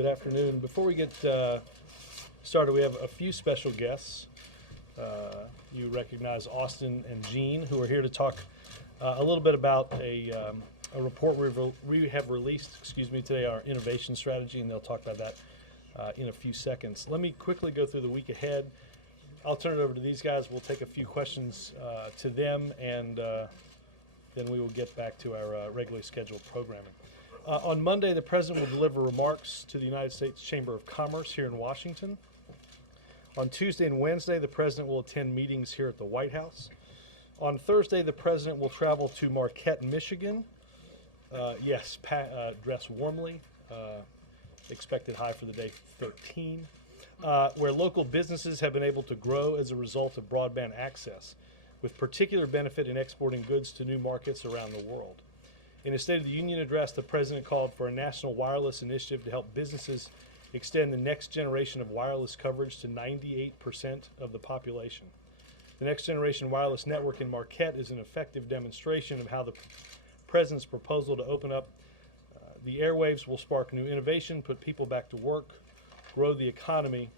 Good afternoon. Before we get started, we have a few special guests. You recognize Austin and Jean, who are here to talk a little bit about a report we have released, today, our innovation strategy, and they'll talk about that in a few seconds. Let me quickly go through the week ahead. I'll turn it over to these guys. We'll take a few questions to them, and then we will get back to our regularly scheduled programming. On Monday, the President will deliver remarks to the United States Chamber of Commerce here in Washington. On Tuesday and Wednesday, the President will attend meetings here at the White House. On Thursday, the President will travel to Marquette, Michigan. Dress warmly. Expected high for the day, 13. Where local businesses have been able to grow as a result of broadband access, with particular benefit in exporting goods to new markets around the world. In his State of the Union address, the President called for a national wireless initiative to help businesses extend the next generation of wireless coverage to 98% of the population. The next generation wireless network in Marquette is an effective demonstration of how the President's proposal to open up the airwaves will spark new innovation, put people back to work, grow the economy,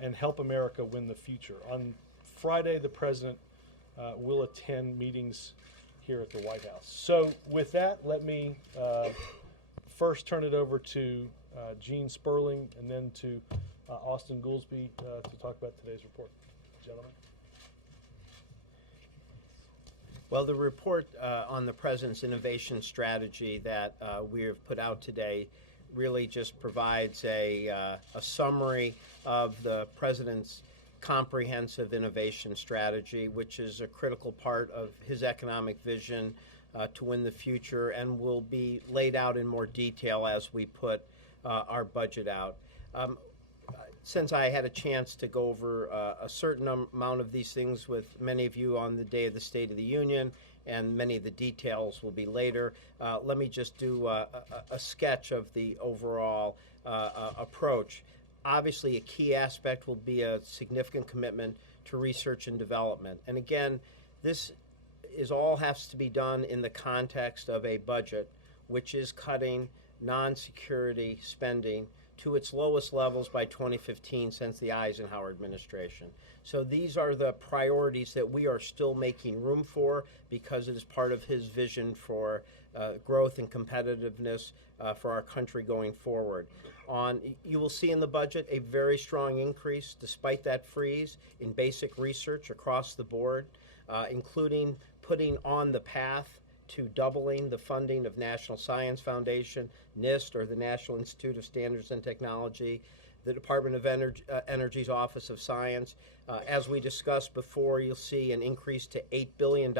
and help America win the future. On Friday, the President will attend meetings here at the White House. So with that, let me first turn it over to Jean Sperling and then to Austin Goolsby to talk about today's report. Gentlemen. Well, the report on the President's innovation strategy that we have put out today really just provides a summary of the President's comprehensive innovation strategy, which is a critical part of his economic vision to win the future, and will be laid out in more detail as we put our budget out. Since I had a chance to go over a certain amount of these things with many of you on the day of the State of the Union, and many of the details will be later, let me just do a sketch of the overall approach. Obviously, a key aspect will be a significant commitment to research and development. And again, this all has to be done in the context of a budget which is cutting non-security spending to its lowest levels by 2015 since the Eisenhower administration. So these are the priorities that we are still making room for, because it is part of his vision for growth and competitiveness for our country going forward. You will see in the budget a very strong increase, despite that freeze, in basic research across the board, including putting on the path to doubling the funding of National Science Foundation, NIST, or the National Institute of Standards and Technology, the Department of Energy's Office of Science. As we discussed before, you'll see an increase to $8 billion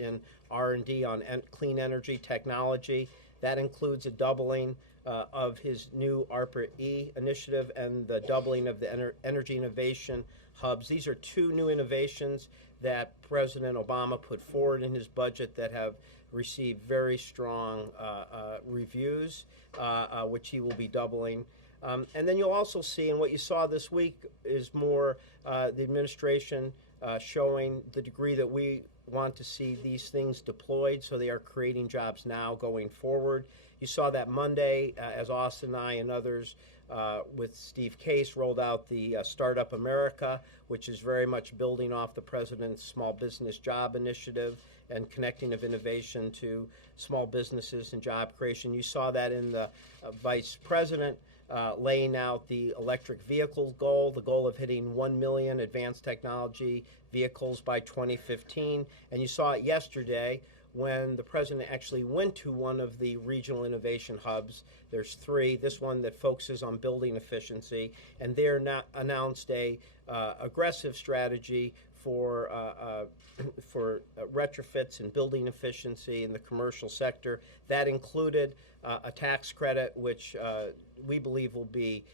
in R&D on clean energy technology. That includes a doubling of his new ARPA-E initiative and the doubling of the energy innovation hubs. These are two new innovations that President Obama put forward in his budget that have received very strong reviews, which he will be doubling. And then you'll also see, and what you saw this week is more the administration showing the degree that we want to see these things deployed, so they are creating jobs now going forward. You saw that Monday, as Austin and I and others with Steve Case rolled out the Startup America, which is very much building off the President's Small Business Job Initiative and connecting of innovation to small businesses and job creation. You saw that in the Vice President laying out the electric vehicle goal, the goal of hitting 1 million advanced technology vehicles by 2015. And you saw it yesterday when the President actually went to one of the regional innovation hubs. There's three, this one that focuses on building efficiency, and they're now announced a aggressive strategy for retrofits and building efficiency in the commercial sector. That included a tax credit, which we believe will be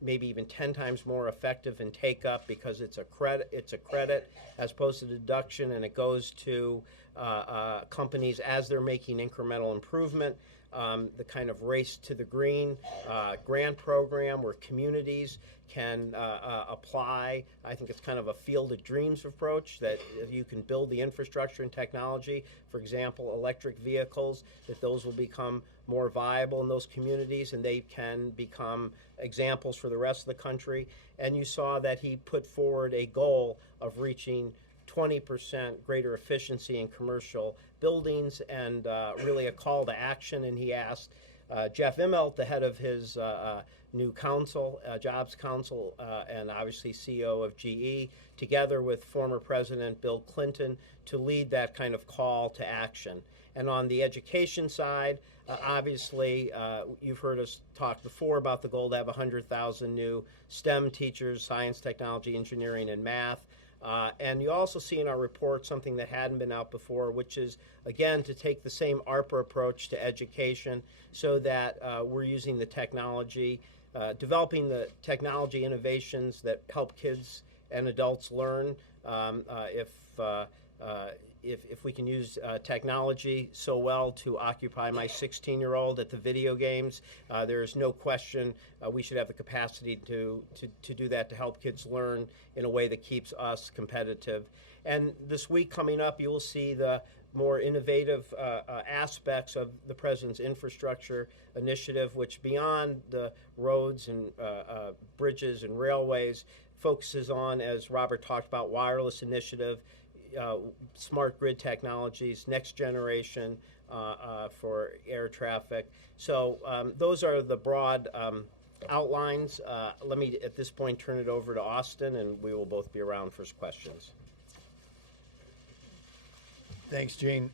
maybe even 10 times more effective in take-up, because it's a credit as opposed to deduction, and it goes to companies as they're making incremental improvement. The kind of race to the green grant program where communities can apply. I think it's kind of a field of dreams approach, that you can build the infrastructure and technology, for example, electric vehicles, that those will become more viable in those communities, and they can become examples for the rest of the country. And you saw that he put forward a goal of reaching 20% greater efficiency in commercial buildings, and really a call to action. And he asked Jeff Immelt, the head of his new council, Jobs Council, and obviously CEO of GE, together with former President Bill Clinton, to lead that kind of call to action. And on the education side, obviously, you've heard us talk before about the goal to have 100,000 new STEM teachers, science, technology, engineering, and math. And you also see in our report something that hadn't been out before, which is, again, to take the same ARPA approach to education, so that we're using the technology, developing the technology innovations that help kids and adults learn. If we can use technology so well to occupy my 16-year-old at the video games, there is no question we should have the capacity to do that, to help kids learn in a way that keeps us competitive. And this week coming up, you will see the more innovative aspects of the President's infrastructure initiative, which beyond the roads and bridges and railways focuses on, as Robert talked about, wireless initiative, smart grid technologies, next generation for air traffic. So those are the broad outlines. Let me, at this point, turn it over to Austin, and we will both be around for questions. Thanks, Gene.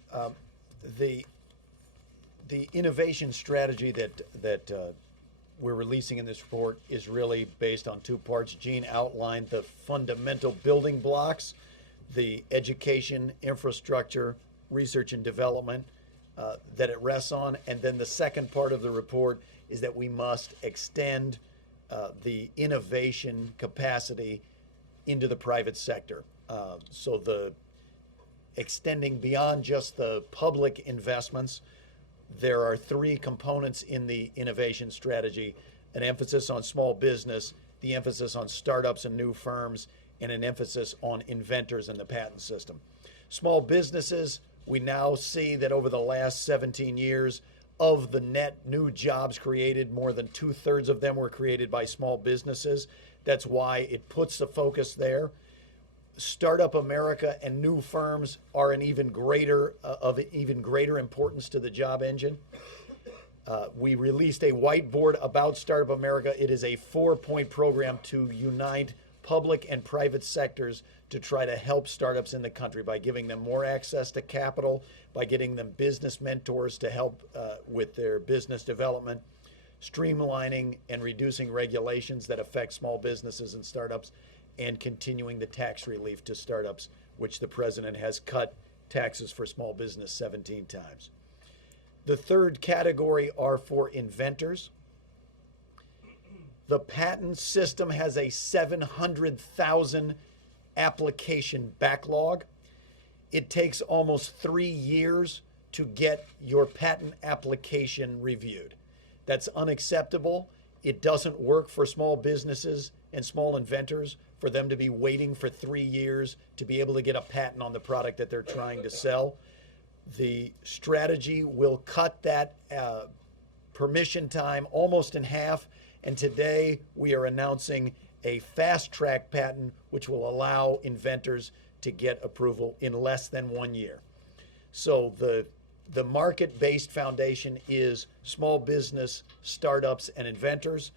The innovation strategy that we're releasing in this report is really based on two parts. Gene outlined the fundamental building blocks, the education, infrastructure, research and development that it rests on. And then the second part of the report is that we must extend the innovation capacity into the private sector. So the extending beyond just the public investments, there are three components in the innovation strategy: an emphasis on small business, the emphasis on startups and new firms, and an emphasis on inventors and the patent system. Small businesses, we now see that over the last 17 years, of the net new jobs created, more than 2/3 of them were created by small businesses. That's why it puts the focus there. Startup America and new firms are an even greater importance to the job engine. We released a whiteboard about Startup America. It is a 4-point program to unite public and private sectors to try to help startups in the country by giving them more access to capital, by getting them business mentors to help with their business development, streamlining and reducing regulations that affect small businesses and startups, and continuing the tax relief to startups, which the President has cut taxes for small business 17 times. The third category are for inventors. The patent system has a 700,000 application backlog. It takes almost 3 years to get your patent application reviewed. That's unacceptable. It doesn't work for small businesses and small inventors for them to be waiting for 3 years to be able to get a patent on the product that they're trying to sell. The strategy will cut that permission time almost in half. And today we are announcing a fast-track patent which will allow inventors to get approval in less than 1 year. So the market-based foundation is small business, startups, and inventors.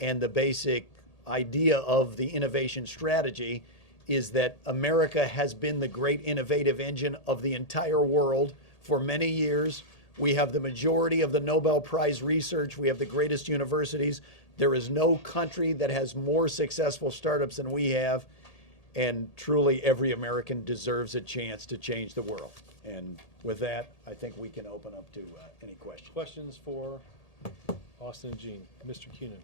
And the basic idea of the innovation strategy is that America has been the great innovative engine of the entire world for many years. We have the majority of the Nobel Prize research. We have the greatest universities. There is no country that has more successful startups than we have. And truly, every American deserves a chance to change the world. And with that, I think we can open up to any questions. Questions for Austin and Gene. Mr. Cunin.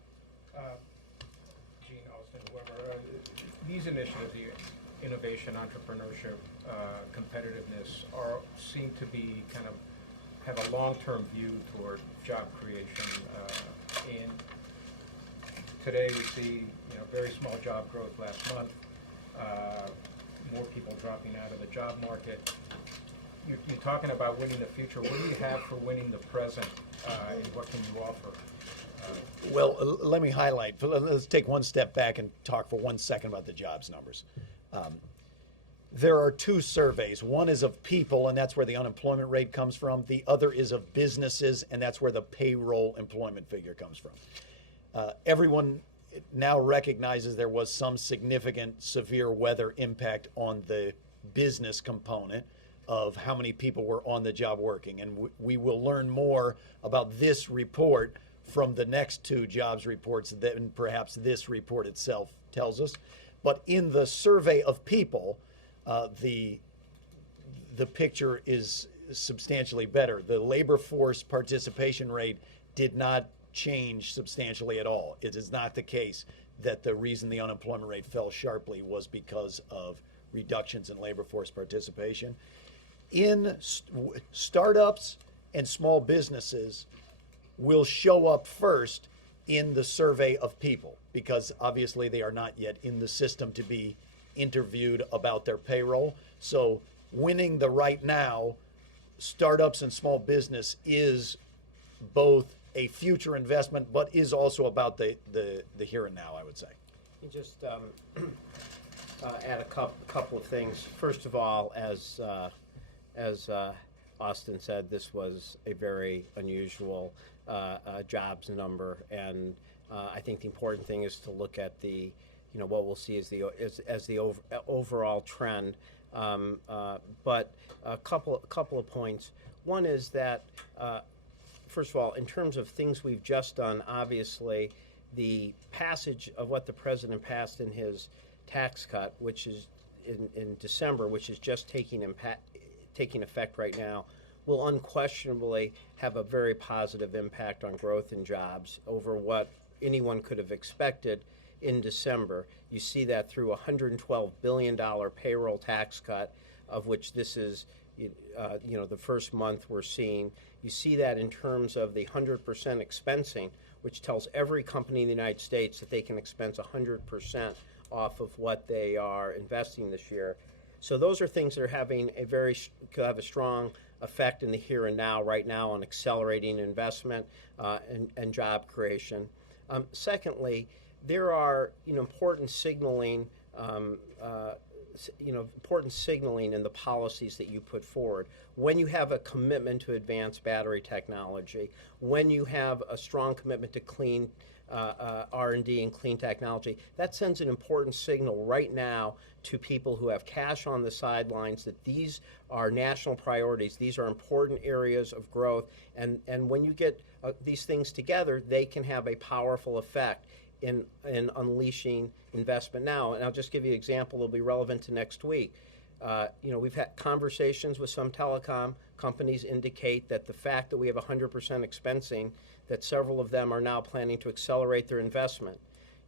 Gene, Austin, whoever, these initiatives, the innovation, entrepreneurship, competitiveness, seem to be kind of have a long-term view toward job creation. And today we see, very small job growth last month, more people dropping out of the job market. you're talking about winning the future. What do you have for winning the present, and what can you offer? Well, let me highlight. Let's take one step back and talk for 1 second about the jobs numbers. There are two surveys. One is of people, and that's where the unemployment rate comes from. The other is of businesses, and that's where the payroll employment figure comes from. Everyone now recognizes there was some significant severe weather impact on the business component of how many people were on the job working. And we will learn more about this report from the next two jobs reports than perhaps this report itself tells us. But in the survey of people, the picture is substantially better. The labor force participation rate did not change substantially at all. It is not the case that the reason the unemployment rate fell sharply was because of reductions in labor force participation. In startups and small businesses will show up first in the survey of people, because obviously they are not yet in the system to be interviewed about their payroll. So winning the right now, startups and small business is both a future investment, but is also about the here and now, I would say. You just add a couple of things. First of all, as Austin said, this was a very unusual jobs number, and I think the important thing is to look at the, what we'll see as the overall trend. But a couple of points. One is that, first of all, in terms of things we've just done, obviously, the passage of what the president passed in his tax cut, which is in December, which is just taking effect right now, will unquestionably have a very positive impact on growth in jobs over what anyone could have expected in December. You see that through a $112 billion payroll tax cut, of which this is the first month we're seeing. You see that in terms of the 100% expensing, which tells every company in the United States that they can expense 100% off of what they are investing this year. So those are things that are having could have a strong effect in the here and now, right now, on accelerating investment and job creation. Secondly, there are important signaling in the policies that you put forward. When you have a commitment to advanced battery technology, when you have a strong commitment to clean R&D and clean technology, that sends an important signal right now to people who have cash on the sidelines that these are national priorities. These are important areas of growth, and when you get these things together, they can have a powerful effect in unleashing investment now. And I'll just give you an example that'll be relevant to next week. We've had conversations with some telecom companies indicate that the fact that we have 100% expensing, that several of them are now planning to accelerate their investment.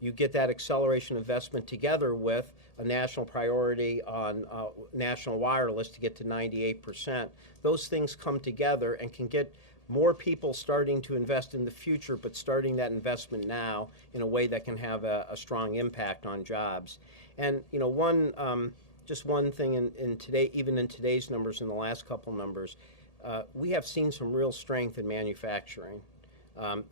You get that acceleration investment together with a national priority on national wireless to get to 98%. Those things come together and can get more people starting to invest in the future, but starting that investment now in a way that can have a strong impact on jobs. And just one thing in today, even in today's numbers, in the last couple numbers, we have seen some real strength in manufacturing.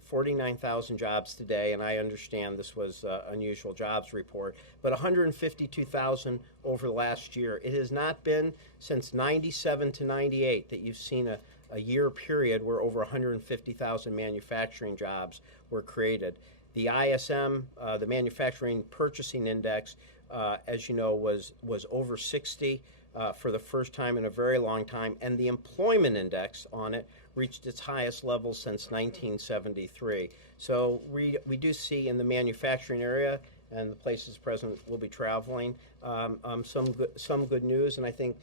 49,000 jobs today, and I understand this was an unusual jobs report, but 152,000 over the last year. It has not been since 97 to 98 that you've seen a year period where over 150,000 manufacturing jobs were created. The ISM, the Manufacturing Purchasing Index, as you know, was over 60 for the first time in a very long time, and the employment index on it reached its highest level since 1973. So we do see in the manufacturing area and the places the president will be traveling some good news, and I think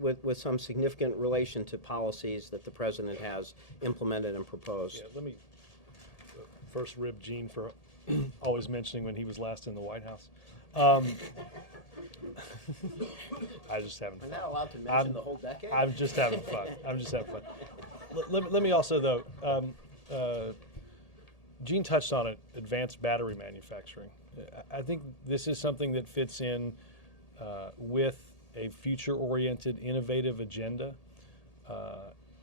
with some significant relation to policies that the president has implemented and proposed. Yeah, let me first rib Gene for always mentioning when he was last in the White House. I just having fun. Am I not allowed to mention the whole decade? I'm just having fun. Let me also, though, Gene touched on it, advanced battery manufacturing. I think this is something that fits in with a future-oriented, innovative agenda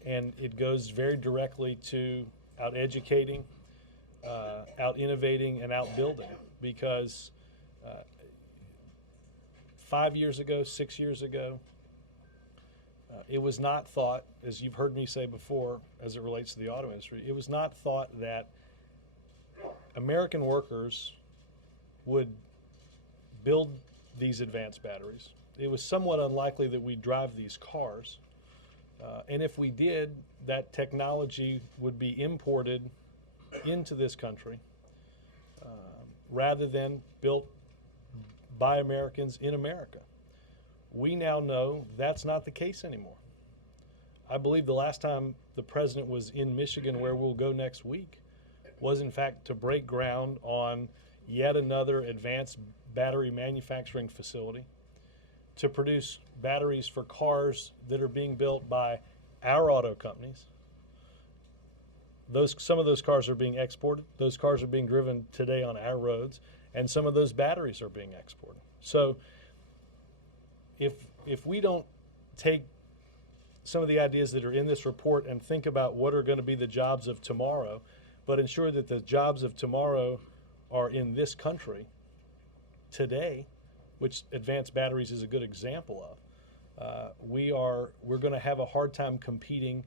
And it goes very directly to out educating, out innovating, and out building. Because 5 years ago, 6 years ago, it was not thought, as you've heard me say before, as it relates to the auto industry, it was not thought that American workers would build these advanced batteries. It was somewhat unlikely that we'd drive these cars. And if we did, that technology would be imported into this country rather than built by Americans in America. We now know that's not the case anymore. I believe the last time the president was in Michigan, where we'll go next week, was in fact to break ground on yet another advanced battery manufacturing facility to produce batteries for cars that are being built by our auto companies. Some of those cars are being exported. Those cars are being driven today on our roads, and some of those batteries are being exported. So if we don't take some of the ideas that are in this report and think about what are going to be the jobs of tomorrow, but ensure that the jobs of tomorrow are in this country today, which advanced batteries is a good example of, we're going to have a hard time competing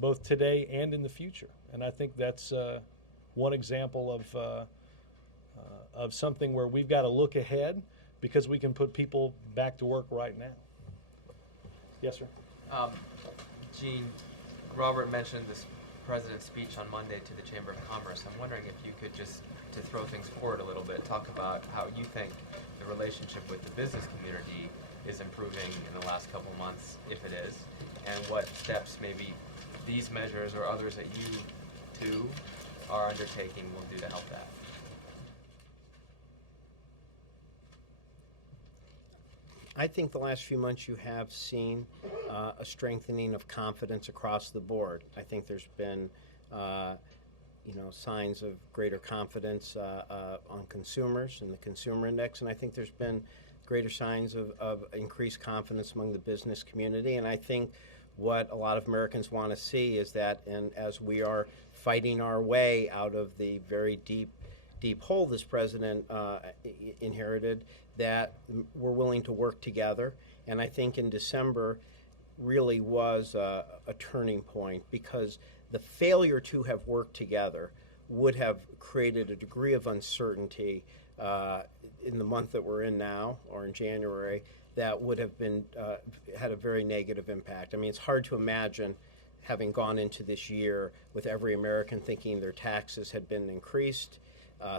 both today and in the future. And I think that's one example of something where we've got to look ahead, because we can put people back to work right now. Yes, sir. Gene, Robert mentioned this president's speech on Monday to the Chamber of Commerce. I'm wondering if you could just, to throw things forward a little bit, talk about how you think the relationship with the business community is improving in the last couple months, if it is, and what steps maybe these measures or others that you too are undertaking will do to help that. I think the last few months you have seen a strengthening of confidence across the board. I think there's been signs of greater confidence on consumers and the consumer index, and I think there's been greater signs of increased confidence among the business community. And I think what a lot of Americans want to see is that, and as we are fighting our way out of the very deep hole this president inherited, that we're willing to work together. And I think in December really was a turning point, because the failure to have worked together would have created a degree of uncertainty in the month that we're in now, or in January, that would have been had a very negative impact. I mean, it's hard to imagine having gone into this year with every American thinking their taxes had been increased,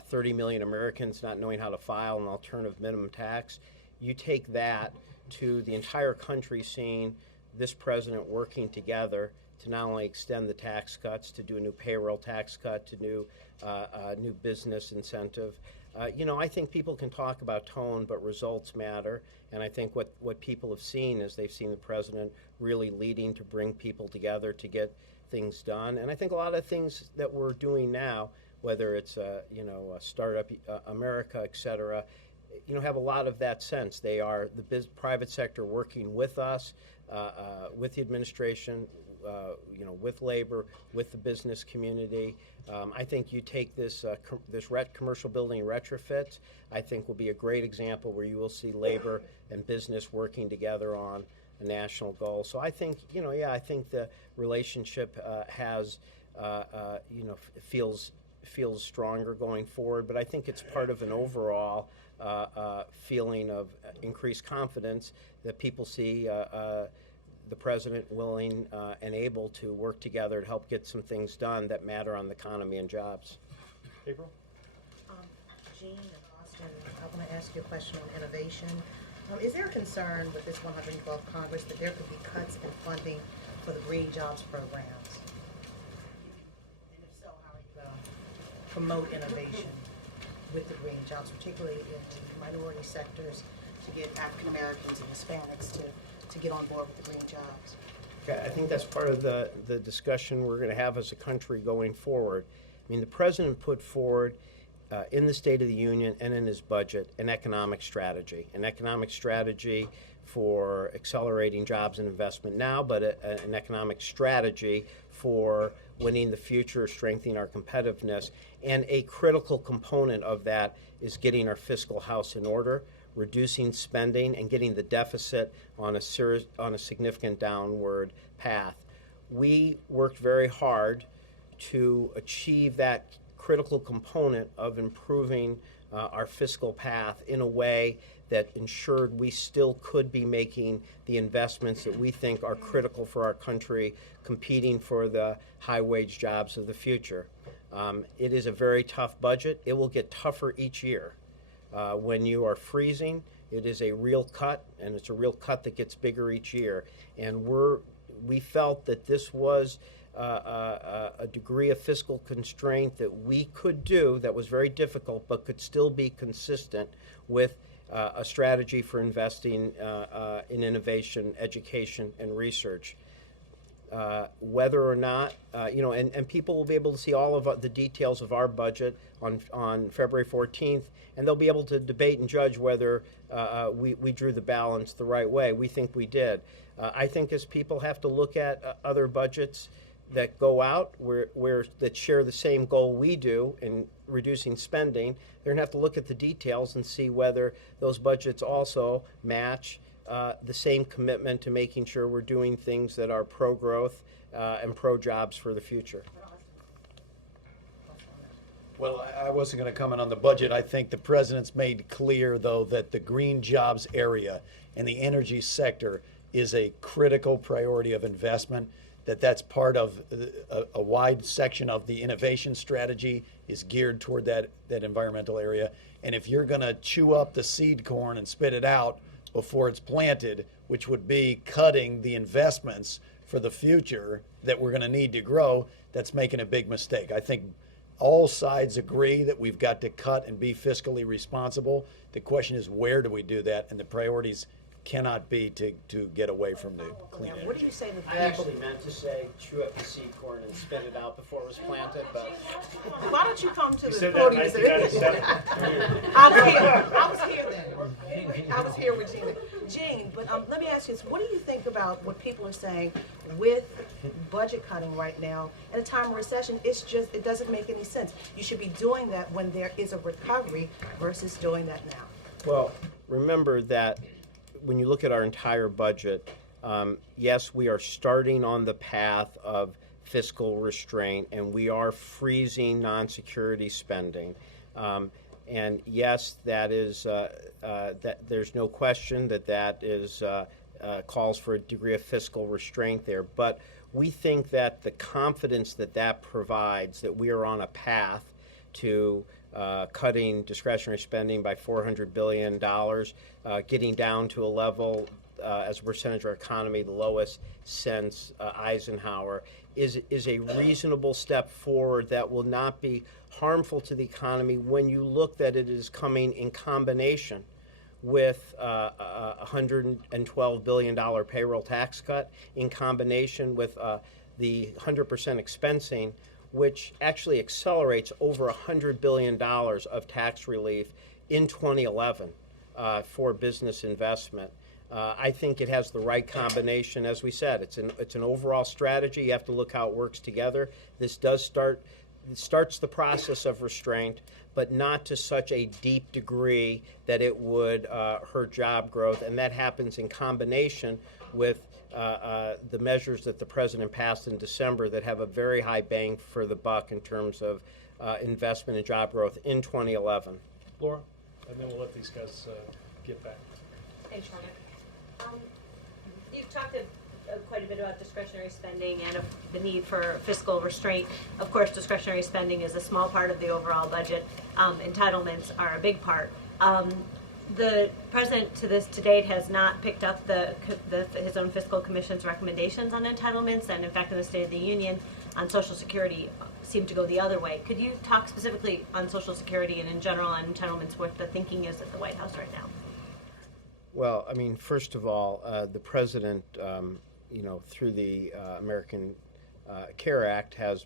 30 million Americans not knowing how to file an alternative minimum tax. You take that to the entire country seeing this president working together to not only extend the tax cuts, to do a new payroll tax cut, to do new business incentive. I think people can talk about tone, but results matter. And I think what people have seen is they've seen the president really leading to bring people together to get things done. And I think a lot of things that we're doing now, whether it's Startup America, et cetera, have a lot of that sense. They are the private sector working with us, with the administration, with labor, with the business community. I think you take this commercial building retrofit, I think will be a great example where you will see labor and business working together on a national goal. So I think, I think the relationship feels stronger going forward, but I think it's part of an overall feeling of increased confidence that people see the president willing and able to work together to help get some things done that matter on the economy and jobs. April? Gene and Austin, I want to ask you a question on innovation. Is there a concern with this 112th Congress that there could be cuts in funding for the Green Jobs programs? And if so, how are you going to promote innovation with the Green Jobs, particularly in minority sectors, to get African Americans and Hispanics to get on board with the Green Jobs? Okay, I think that's part of the discussion we're going to have as a country going forward. I mean, the president put forward in the State of the Union and in his budget an economic strategy for accelerating jobs and investment now, but an economic strategy for winning the future, strengthening our competitiveness. And a critical component of that is getting our fiscal house in order, reducing spending, and getting the deficit on a significant downward path. We worked very hard to achieve that critical component of improving our fiscal path in a way that ensured we still could be making the investments that we think are critical for our country, competing for the high-wage jobs of the future. It is a very tough budget. It will get tougher each year. When you are freezing, it is a real cut, and it's a real cut that gets bigger each year. And we felt that this was a degree of fiscal constraint that we could do that was very difficult, but could still be consistent with a strategy for investing in innovation, education, and research. Whether or not, and people will be able to see all of the details of our budget on February 14th, and they'll be able to debate and judge whether we drew the balance the right way. We think we did. I think as people have to look at other budgets that go out that share the same goal we do in reducing spending, they're going to have to look at the details and see whether those budgets also match the same commitment to making sure we're doing things that are pro-growth and pro-jobs for the future. Well, I wasn't going to comment on the budget. I think the president's made clear, though, that the green jobs area and the energy sector is a critical priority of investment, that's part of a wide section of the innovation strategy is geared toward that environmental area. And if you're going to chew up the seed corn and spit it out before it's planted, which would be cutting the investments for the future that we're going to need to grow, that's making a big mistake. I think all sides agree that we've got to cut and be fiscally responsible. The question is, where do we do that? And the priorities cannot be to get away from the clean energy. What do you say to I people? actually meant to say chew up the seed corn and spit it out before it was planted, but Why don't you come to You the said that in podium? 1997. I was here then. I was here with Gina. Gene, but let me ask you this. What do you think about what people are saying with budget cutting right now at a time of recession? It doesn't make any sense. You should be doing that when there is a recovery versus doing that now. well, remember that when you look at our entire budget, yes, we are starting on the path of fiscal restraint, and we are freezing non-security spending. And yes, that is that there's no question that is calls for a degree of fiscal restraint there. But we think that the confidence that provides, that we are on a path to cutting discretionary spending by $400 billion, getting down to a level as a percentage of our economy, the lowest since Eisenhower, is a reasonable step forward that will not be harmful to the economy when you look that it is coming in combination with a $112 billion payroll tax cut, in combination with the 100% expensing, which actually accelerates over $100 billion of tax relief in 2011 for business investment. I think it has the right combination. As we said, it's an overall strategy. You have to look how it works together. This starts the process of restraint, but not to such a deep degree that it would hurt job growth. And that happens in combination with the measures that the president passed in December that have a very high bang for the buck in terms of investment and job growth in 2011. Laura, and then we'll let these guys get back. Thanks, Ronick. You've talked quite a bit about discretionary spending and the need for fiscal restraint. Of course, discretionary spending is a small part of the overall budget. Entitlements are a big part. The president to date has not picked up his own fiscal commission's recommendations on entitlements, and in fact in the State of the Union on Social Security seemed to go the other way. Could you talk specifically on Social Security and in general on entitlements, what the thinking is at the White House right now? Well, I mean, first of all, the president, through the American Care Act, has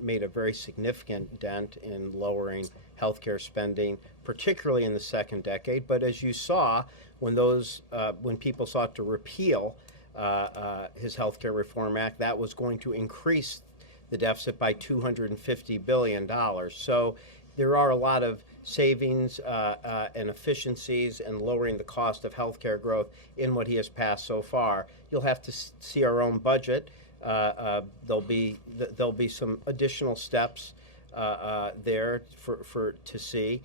made a very significant dent in lowering healthcare spending, particularly in the second decade. But as you saw, when people sought to repeal his Healthcare Reform Act, that was going to increase the deficit by $250 billion. So there are a lot of savings and efficiencies and lowering the cost of healthcare growth in what he has passed so far. You'll have to see our own budget. There'll be some additional steps there to see.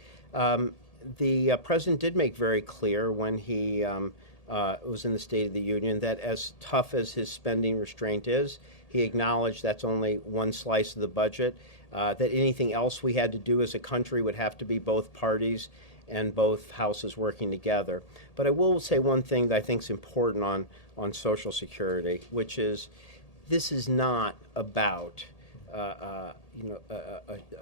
The president did make very clear when he was in the State of the Union that as tough as his spending restraint is, he acknowledged that's only one slice of the budget, that anything else we had to do as a country would have to be both parties and both houses working together. But I will say one thing that I think is important on Social Security, which is this is not about a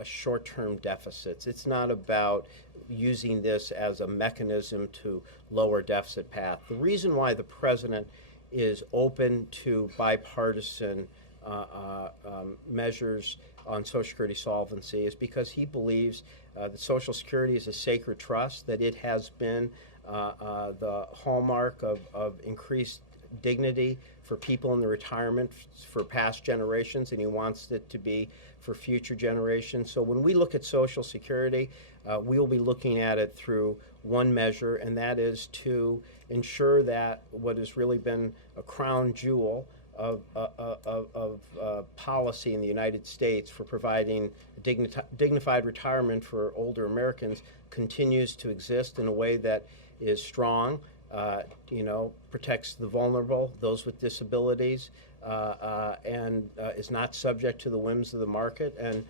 short-term deficits. It's not about using this as a mechanism to lower deficit path. The reason why the president is open to bipartisan measures on Social Security solvency is because he believes that Social Security is a sacred trust, that it has been the hallmark of increased dignity for people in the retirement for past generations, and he wants it to be for future generations. So when we look at Social Security, we'll be looking at it through one measure, and that is to ensure that what has really been a crown jewel of policy in the United States for providing dignified retirement for older Americans continues to exist in a way that is strong, protects the vulnerable, those with disabilities, and is not subject to the whims of the market, and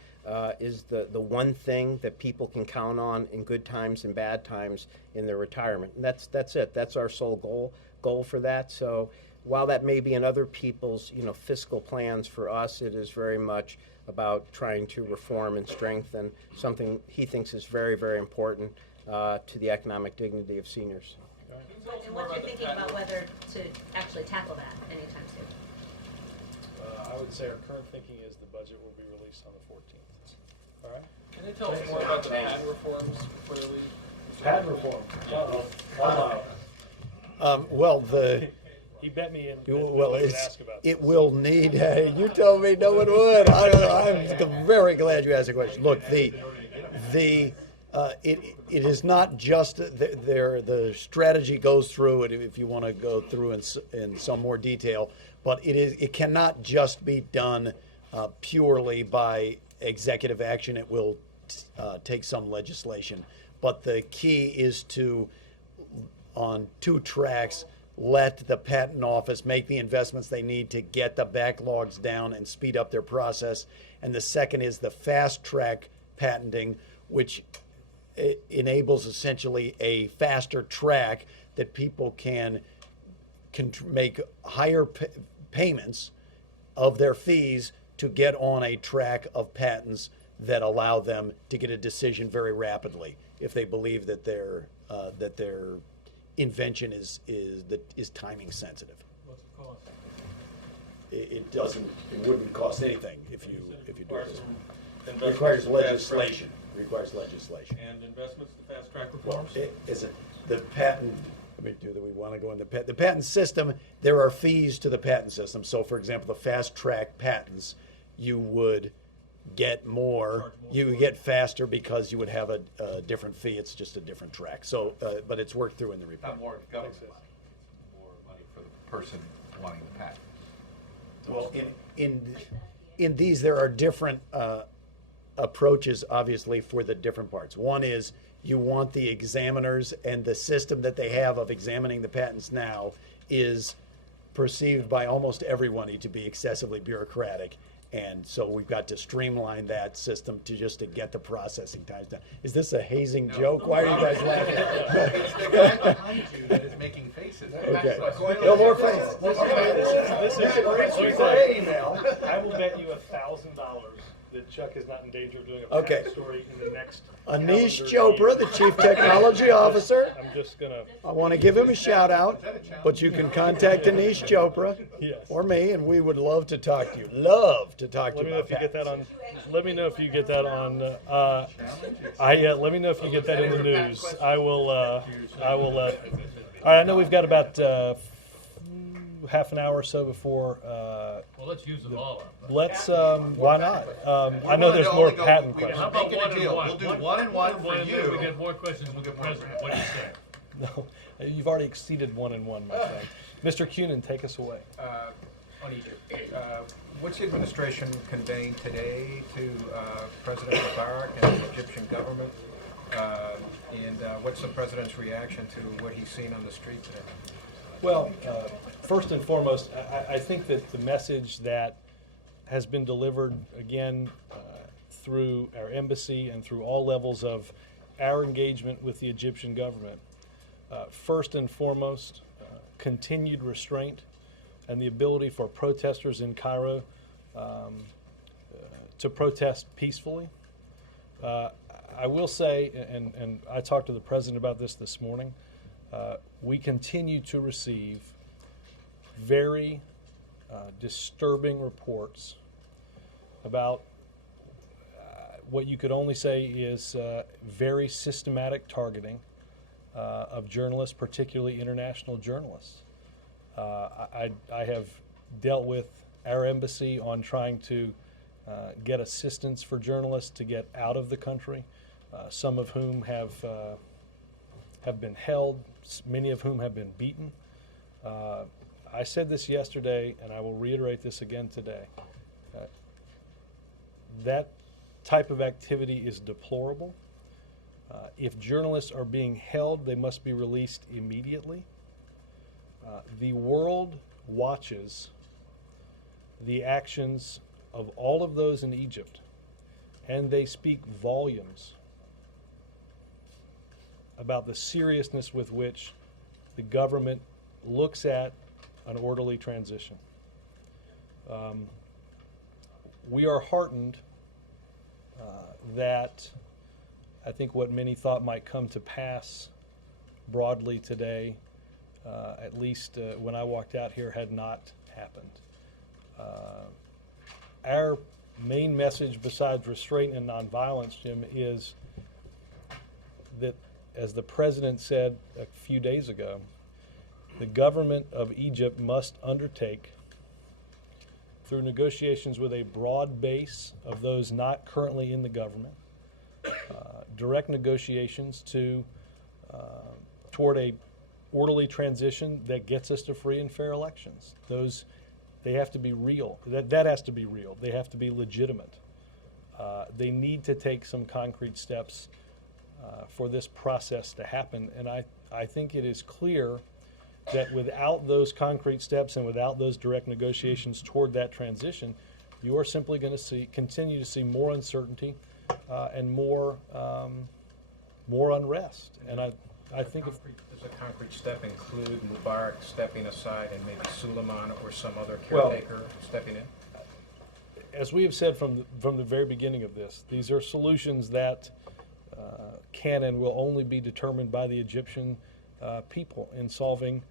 is the one thing that people can count on in good times and bad times in their retirement. And that's it. That's our sole goal for that. So while that may be in other people's fiscal plans, for us it is very much about trying to reform and strengthen something he thinks is very, very important to the economic dignity of seniors. And what's your thinking about whether to actually tackle that anytime soon? I would say our current thinking is the budget will be released on the 14th. All right? Can they tell us more about the patent reforms before they leave? Patent reform. Well, He bet me in. well, Ask about it will need. You told me no one would. I'm very glad you asked the question. Look, it is not just the strategy goes through it. If you want to go through in some more detail, but it cannot just be done purely by executive action. It will take some legislation, but the key is to, on two tracks, let the patent office make the investments they need to get the backlogs down and speed up their process. And the second is the fast track patenting, which enables essentially a faster track that people can make higher payments of their fees to get on a track of patents that allow them to get a decision very rapidly if they believe that their invention is timing sensitive. What's it cost? It wouldn't cost anything if you do it. Investments Requires to fast legislation. Requires legislation. track- And investments to fast track Well, reforms? it isn't the patent. We want to go in the patent system. There are fees to the patent system. So, for example, the fast track patents, you would get more. You would get faster because you would have a different fee. It's just a different track. So, but it's worked through in the report. Not more government money, it's more money for the person wanting the patent. Well, in these, there are different approaches, obviously, for the different parts. One is you want the examiners, and the system that they have of examining the patents now is perceived by almost everyone to be excessively bureaucratic. And so we've got to streamline that system to get the processing times down. Is this a hazing joke? Why are you guys laughing? It's the guy behind you that is making faces. Okay. No more faces. This is email. I will bet you $1,000 that Chuck is not in danger of doing a Okay. patent story in the next. Anish calendar Chopra, year. the Chief Technology Officer. I'm just gonna, I want to give him a shout out, but you can contact Anish Chopra yes. or me, and we would love to talk to you. Love to talk to Let you me know about if you get that patents. on, let me know if you get that on, let me know if you get that in the news. I will, all right, I know we've got about, half an hour or so before, Well, let's use them all up. let's, why not? I know there's more patent questions. How about Make it a one and deal. one? We'll do one and one for and then you. we get more questions, we'll get president. What do you say? No, you've already exceeded 1 and 1, my friend. Mr. Cunin, take us away. On Egypt, what's the administration conveying today to President Mubarak and the Egyptian government? And what's the president's reaction to what he's seen on the street today? Well, first and foremost, I think that the message that has been delivered, again, through our embassy and through all levels of our engagement with the Egyptian government, first and foremost, continued restraint and the ability for protesters in Cairo to protest peacefully. I will say, and I talked to the president about this morning, we continue to receive very disturbing reports about what you could only say is very systematic targeting of journalists, particularly international journalists. I have dealt with our embassy on trying to get assistance for journalists to get out of the country, some of whom have been held, many of whom have been beaten. I said this yesterday, and I will reiterate this again today. That type of activity is deplorable. If journalists are being held, they must be released immediately. The world watches the actions of all of those in Egypt, and they speak volumes about the seriousness with which the government looks at an orderly transition. We are heartened that I think what many thought might come to pass broadly today, at least when I walked out here, had not happened. Our main message, besides restraint and nonviolence, Jim, is that, as the president said a few days ago, the government of Egypt must undertake, through negotiations with a broad base of those not currently in the government, direct negotiations toward a orderly transition that gets us to free and fair elections. They have to be real. That has to be real. They have to be legitimate. They need to take some concrete steps for this process to happen. And I think it is clear that without those concrete steps and without those direct negotiations toward that transition, you are simply going to continue to see more uncertainty and more unrest. And I think if does a concrete step include Mubarak stepping aside and maybe Suleiman or some other Well- caretaker stepping in? as we have said from the very beginning of this, these are solutions that can and will only be determined by the Egyptian people in solving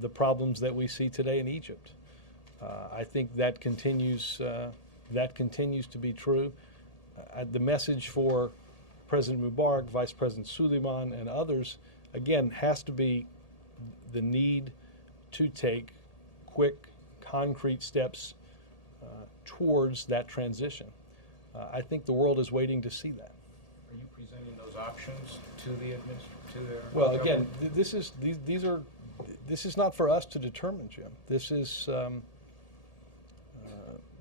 the problems that we see today in Egypt. I think that continues to be true. The message for President Mubarak, Vice President Suleiman, and others, again, has to be the need to take quick, concrete steps towards that transition. I think the world is waiting to see that. Are you presenting those options to the Well, again, this is not for us to determine, Jim. This is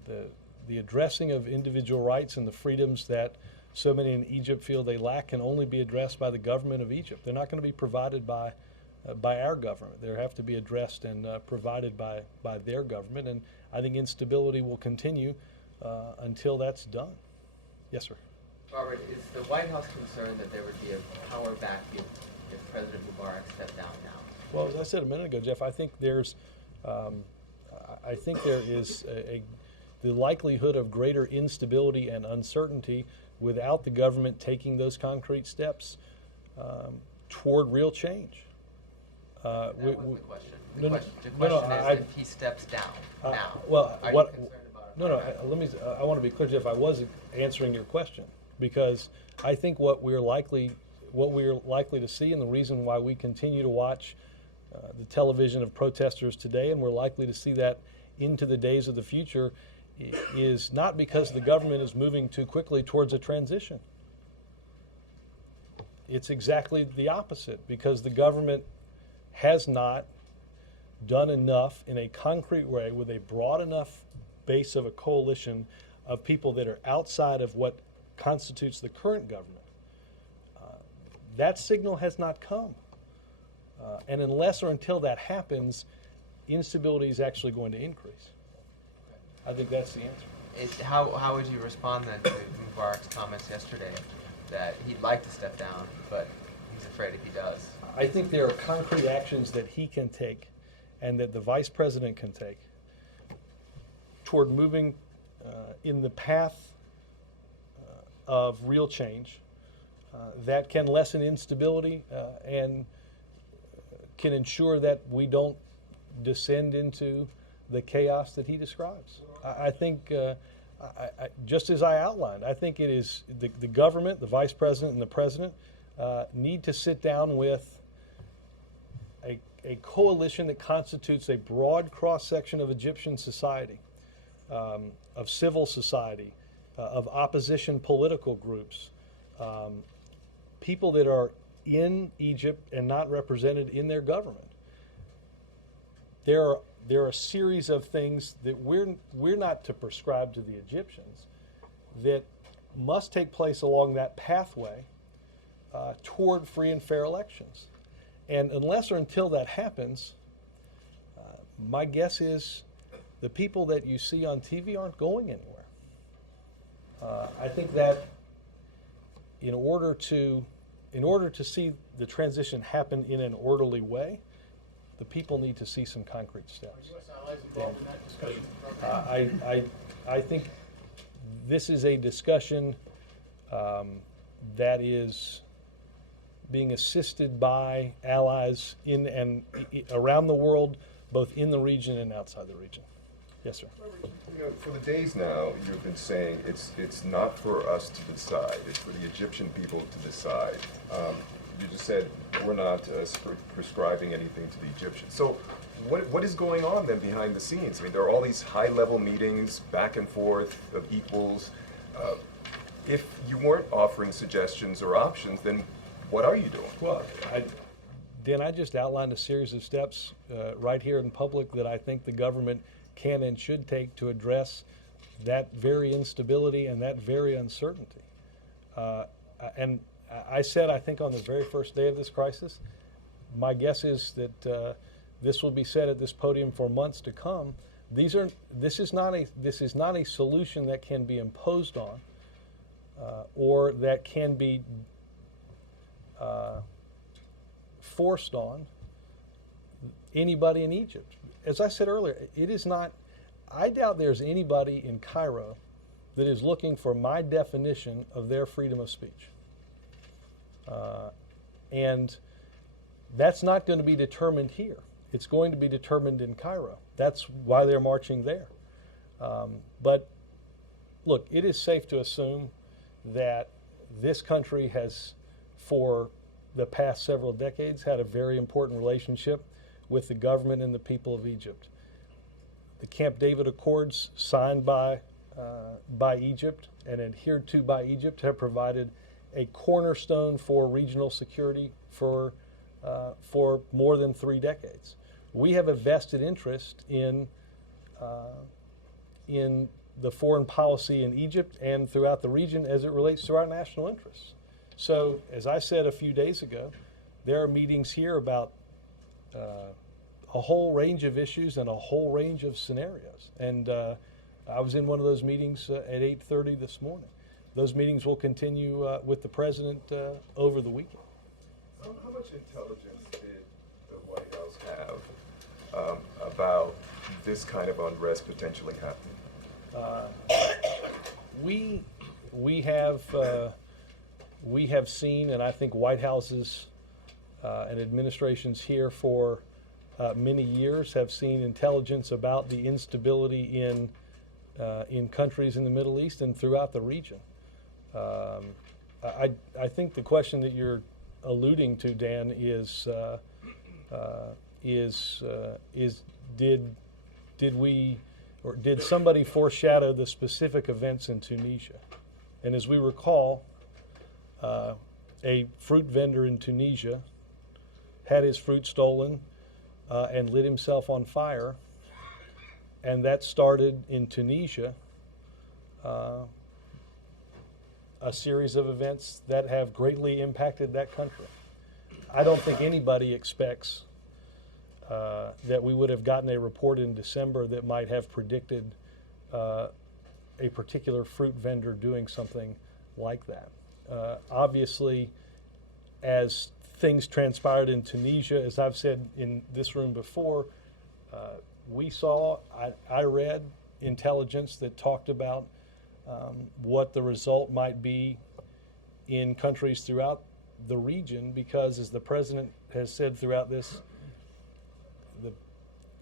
the addressing of individual rights and the freedoms that so many in Egypt feel they lack can only be addressed by the government of Egypt. They're not going to be provided by our government. They have to be addressed and provided by their government. And I think instability will continue until that's done. Yes, sir. Robert, is the White House concerned that there would be a power vacuum if President Mubarak stepped down now? Well, as I said a minute ago, Jeff, I think there is the likelihood of greater instability and uncertainty without the government taking those concrete steps toward real change. That wasn't the question. No, no, The no, no, question is if he steps down now, well, are what? you concerned about a No, no. program? Let me. I want to be clear, Jeff. I was answering your question because I think what we're likely to see, and the reason why we continue to watch the television of protesters today, and we're likely to see that into the days of the future, is not because the government is moving too quickly towards a transition. It's exactly the opposite, because the government has not done enough in a concrete way with a broad enough base of a coalition of people that are outside of what constitutes the current government. That signal has not come. And unless or until that happens, instability is actually going to increase. I think that's the answer. How would you respond then to Mubarak's comments yesterday that he'd like to step down, but he's afraid if he does? I think there are concrete actions that he can take and that the vice president can take toward moving in the path of real change that can lessen instability and can ensure that we don't descend into the chaos that he describes. I think, just as I outlined, I think it is the government, the vice president, and the president need to sit down with a coalition that constitutes a broad cross-section of Egyptian society, of civil society, of opposition political groups, people that are in Egypt and not represented in their government. There are a series of things that we're not to prescribe to the Egyptians that must take place along that pathway toward free and fair elections. And unless or until that happens, my guess is the people that you see on TV aren't going anywhere. I think that in order to see the transition happen in an orderly way, the people need to see some concrete steps. Are U.S. allies involved in that discussion? I think this is a discussion that is being assisted by allies in and around the world, both in the region and outside the region. Yes, sir. You know, for the days now, you've been saying it's not for us to decide; it's for the Egyptian people to decide. You just said we're not prescribing anything to the Egyptians. So, what is going on then behind the scenes? I mean, there are all these high-level meetings, back and forth of equals. If you weren't offering suggestions or options, then what are you doing? Well, Dan, I just outlined a series of steps right here in public that I think the government can and should take to address that very instability and that very uncertainty. And I said, I think on the very first day of this crisis, my guess is that this will be said at this podium for months to come. This is not a solution that can be imposed on or that can be forced on anybody in Egypt. As I said earlier, it is not, I doubt there's anybody in Cairo that is looking for my definition of their freedom of speech. And that's not going to be determined here. It's going to be determined in Cairo. That's why they're marching there. But look, it is safe to assume that this country has, for the past several decades, had a very important relationship with the government and the people of Egypt. The Camp David Accords, signed by Egypt and adhered to by Egypt, have provided a cornerstone for regional security for more than 3 decades. We have a vested interest in the foreign policy in Egypt and throughout the region as it relates to our national interests. So, as I said a few days ago, there are meetings here about a whole range of issues and a whole range of scenarios. And I was in one of those meetings at 8:30 this morning. Those meetings will continue with the president over the weekend. How much intelligence did the White House have about this kind of unrest potentially happening? We have seen, and I think White Houses and administrations here for many years have seen intelligence about the instability in countries in the Middle East and throughout the region. I think the question that you're alluding to, Dan, is did we, or did somebody foreshadow the specific events in Tunisia? And as we recall, a fruit vendor in Tunisia had his fruit stolen and lit himself on fire, and that started in Tunisia a series of events that have greatly impacted that country. I don't think anybody expects that we would have gotten a report in December that might have predicted a particular fruit vendor doing something like that. Obviously, as things transpired in Tunisia, as I've said in this room before, I read intelligence that talked about what the result might be in countries throughout the region, because as the president has said throughout this, the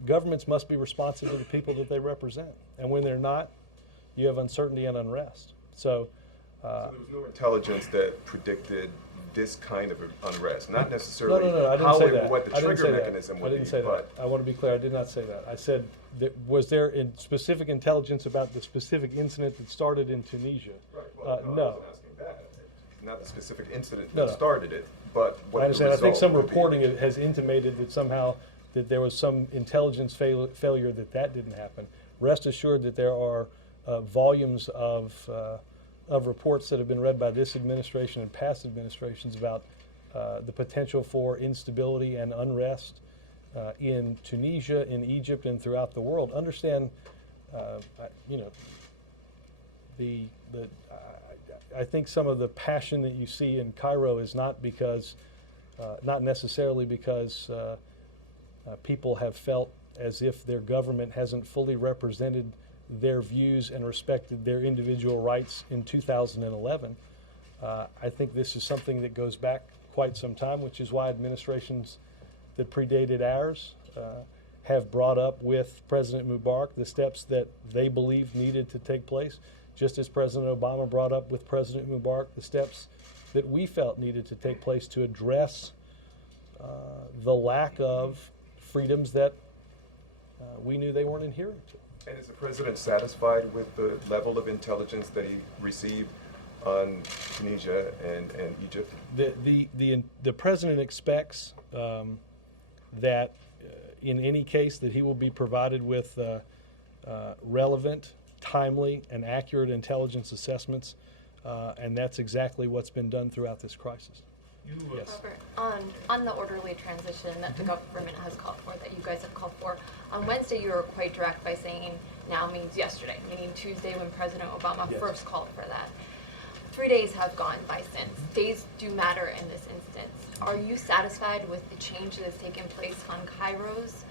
governments must be responsive to the people that they represent. And when they're not, you have uncertainty and unrest. So there was no intelligence that predicted this kind of unrest, not necessarily No, I didn't how say it, that. what the I didn't trigger say that. mechanism I would didn't be. say But that. I want to be clear, I did not say that. I said, was there specific intelligence about the specific incident that started in Tunisia? right, well, No. I wasn't asking that. Not the specific incident No, that no. started it, but what I understand. I the think result some would be. reporting has intimated that somehow that there was some intelligence failure that didn't happen. Rest assured that there are volumes of reports that have been read by this administration and past administrations about the potential for instability and unrest in Tunisia, in Egypt, and throughout the world. Understand, I think some of the passion that you see in Cairo is not necessarily because people have felt as if their government hasn't fully represented their views and respected their individual rights in 2011. I think this is something that goes back quite some time, which is why administrations that predated ours have brought up with President Mubarak the steps that they believed needed to take place, just as President Obama brought up with President Mubarak the steps that we felt needed to take place to address the lack of freedoms that we knew they weren't adhering to. And is the president satisfied with the level of intelligence that he received on Tunisia and Egypt? The president expects that in any case that he will be provided with relevant, timely, and accurate intelligence assessments, and that's exactly what's been done throughout this crisis. Yes. Robert, on the orderly transition that the government has called for, that you guys have called for, on Wednesday you were quite direct by saying now means yesterday, meaning Tuesday when President Obama Yes. first called for that. 3 days have gone by since. Days do matter in this instance. Are you satisfied with the change that has taken place on Cairo's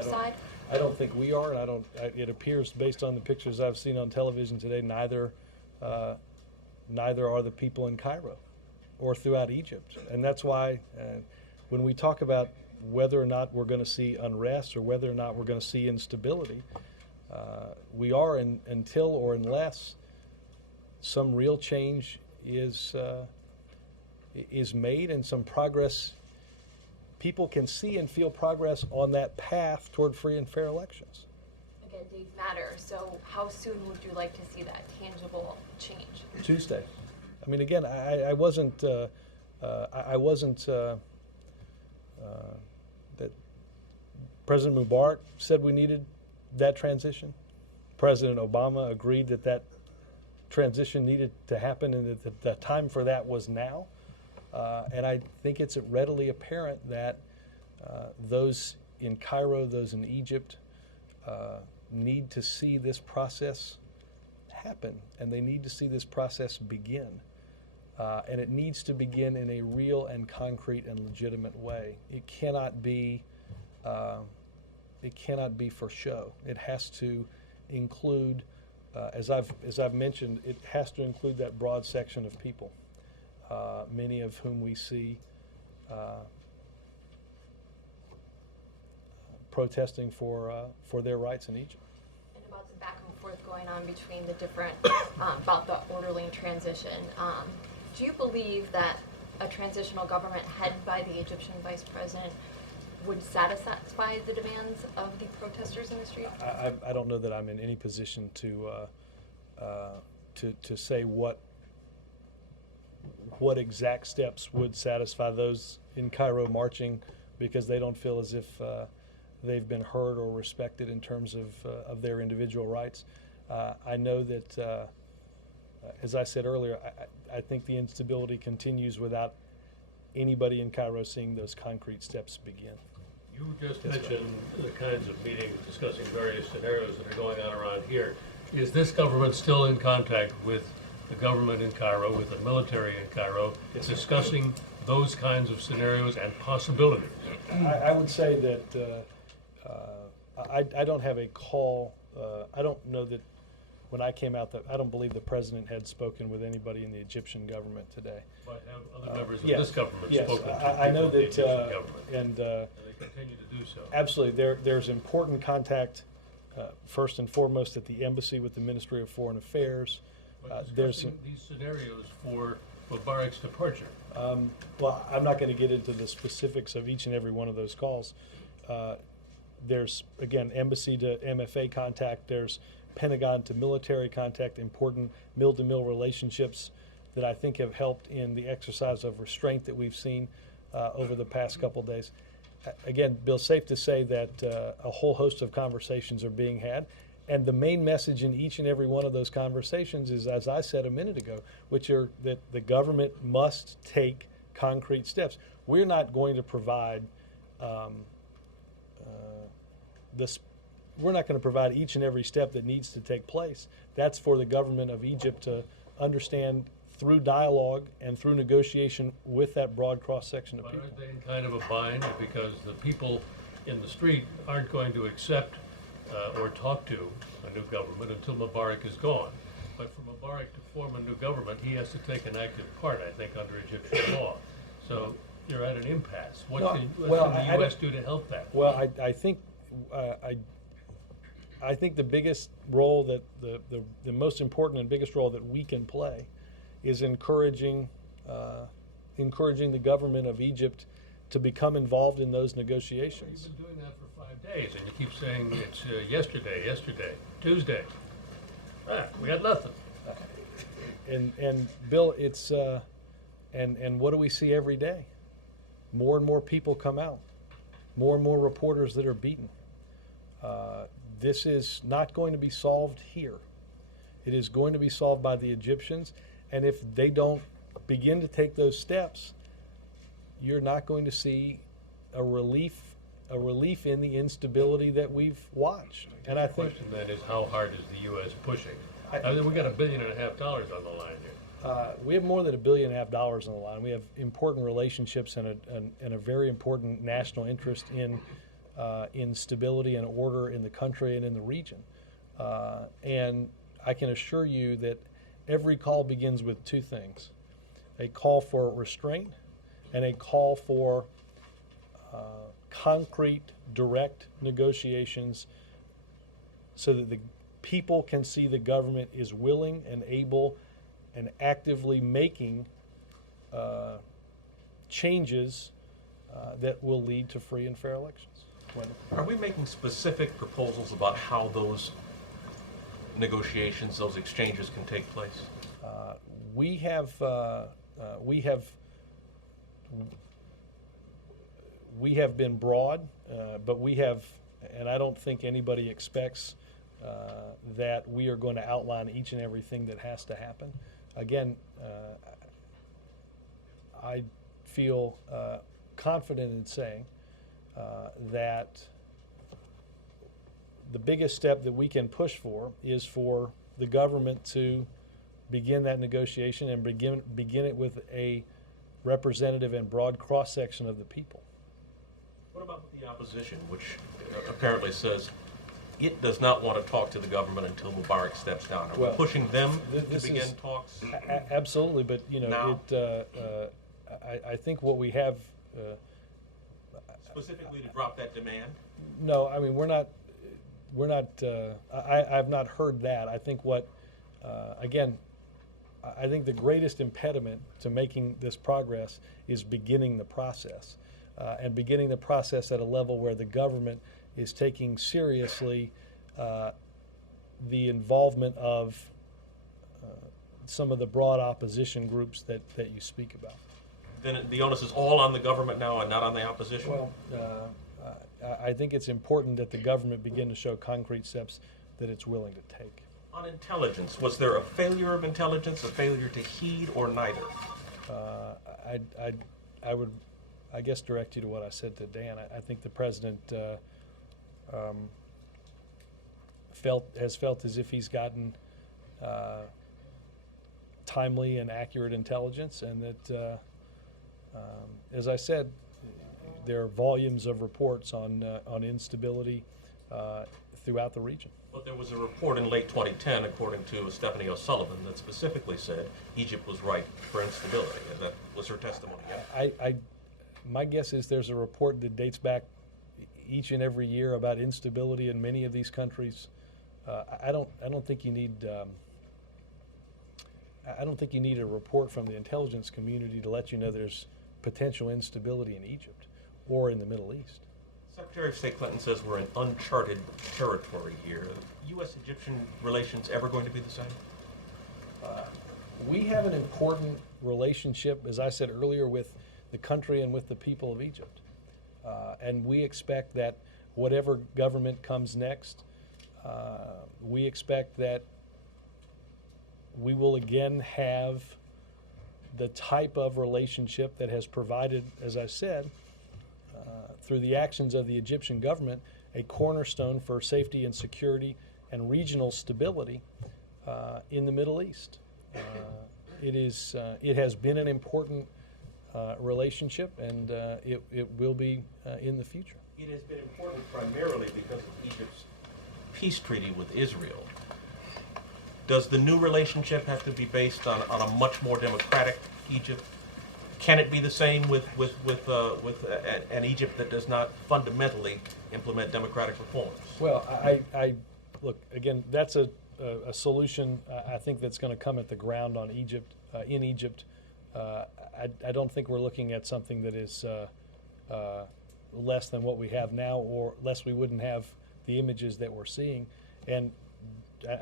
side? I don't think we are, and it appears based on the pictures I've seen on television today, neither are the people in Cairo or throughout Egypt. And that's why when we talk about whether or not we're going to see unrest or whether or not we're going to see instability, we are until or unless some real change is made and some progress. People can see and feel progress on that path toward free and fair elections. Again, days matter. So how soon would you like to see that tangible change? Tuesday. I mean, again, I wasn't that President Mubarak said we needed that transition. President Obama agreed that transition needed to happen and that the time for that was now. And I think it's readily apparent that those in Cairo, those in Egypt, need to see this process happen, and they need to see this process begin. And it needs to begin in a real and concrete and legitimate way. It cannot be for show. It has to include as I've mentioned, it has to include that broad section of people, many of whom we see protesting for their rights in Egypt. And about the back and forth going on between the different, about the orderly transition, do you believe that a transitional government headed by the Egyptian vice president would satisfy the demands of the protesters in the street? I don't know that I'm in any position to say what exact steps would satisfy those in Cairo marching because they don't feel as if they've been heard or respected in terms of their individual rights. I know that, as I said earlier, I think the instability continues without anybody in Cairo seeing those concrete steps begin. You just mentioned the kinds of meetings discussing various scenarios that are going on around here. Is this government still in contact with the government in Cairo, with the military in Cairo, discussing those kinds of scenarios and possibilities? I would say that I don't have a call. I don't know that when I came out, that I don't believe the president had spoken with anybody in the Egyptian government today. But have other members of yes, this government yes, spoken to I know people of the that, Egyptian government? and they continue to do so. absolutely, there's important contact, first and foremost at the embassy with the Ministry of Foreign Affairs. But There's discussing these scenarios for Mubarak's departure. well, I'm not going to get into the specifics of each and every one of those calls. There's, again, embassy to MFA contact. There's Pentagon to military contact, important mill-to-mill relationships that I think have helped in the exercise of restraint that we've seen over the past couple of days. Again, Bill, safe to say that a whole host of conversations are being had. And the main message in each and every one of those conversations is, as I said a minute ago, which are that the government must take concrete steps. We're not going to provide we're not going to provide each and every step that needs to take place. That's for the government of Egypt to understand through dialogue and through negotiation with that broad cross-section of But people. aren't they in kind of a bind because the people in the street aren't going to accept or talk to a new government until Mubarak is gone? But for Mubarak to form a new government, he has to take an active part, I think, under Egyptian law. So you're at an impasse. What No, can well, the I U.S. don't- do to help that? Well, I think the biggest role that the most important and biggest role that we can play is encouraging the government of Egypt to become involved in those negotiations. You've been doing that for 5 days, and you keep saying it's yesterday, Tuesday. We got nothing. And Bill, it's and what do we see every day? More and more people come out, more and more reporters that are beaten. This is not going to be solved here. It is going to be solved by the Egyptians, and if they don't begin to take those steps, you're not going to see a relief in the instability that we've watched. And I The think question then is, how hard is the U.S. pushing? We got $1.5 billion on the line here. we have more than $1.5 billion on the line. We have important relationships and a very important national interest in stability and order in the country and in the region. And I can assure you that every call begins with two things: a call for restraint and a call for concrete, direct negotiations so that the people can see the government is willing and able and actively making changes that will lead to free and fair elections. Are we making specific proposals about how those negotiations, those exchanges can take place? We have been broad, but we have, and I don't think anybody expects that we are going to outline each and everything that has to happen. Again, I feel confident in saying that the biggest step that we can push for is for the government to begin that negotiation and begin it with a representative and broad cross-section of the people. What about with the opposition, which apparently says it does not want to talk to the government until Mubarak steps down. Are we Well, pushing them this to begin is- talks? Absolutely, but Now? I think what we have. Specifically to drop that demand? No, I mean, we're not, I've not heard that. I think again, I think the greatest impediment to making this progress is beginning the process. And beginning the process at a level where the government is taking seriously the involvement of some of the broad opposition groups that you speak about. Then the onus is all on the government now and not on the opposition? Well, I think it's important that the government begin to show concrete steps that it's willing to take. On intelligence, was there a failure of intelligence, a failure to heed, or neither? I would, I guess, direct you to what I said to Dan. I think the president has felt as if he's gotten timely and accurate intelligence, and that, as I said, there are volumes of reports on instability throughout the region. But there was a report in late 2010, according to Stephanie O'Sullivan, that specifically said Egypt was ripe for instability. And that was her testimony. Yeah? My guess is there's a report that dates back each and every year about instability in many of these countries. I don't think you need. I don't think you need a report from the intelligence community to let you know there's potential instability in Egypt or in the Middle East. Secretary of State Clinton says we're in uncharted territory here. U.S.-Egyptian relations ever going to be the same? We have an important relationship, as I said earlier, with the country and with the people of Egypt. And we expect that whatever government comes next, we expect that we will again have the type of relationship that has provided, as I said, through the actions of the Egyptian government, a cornerstone for safety and security and regional stability in the Middle East. It has been an important relationship, and it will be in the future. It has been important primarily because of Egypt's peace treaty with Israel. Does the new relationship have to be based on a much more democratic Egypt? Can it be the same with an Egypt that does not fundamentally implement democratic reforms? Well, I look, again, that's a solution I think that's going to come at the ground on Egypt, in Egypt. I don't think we're looking at something that is less than what we have now, or less we wouldn't have the images that we're seeing. And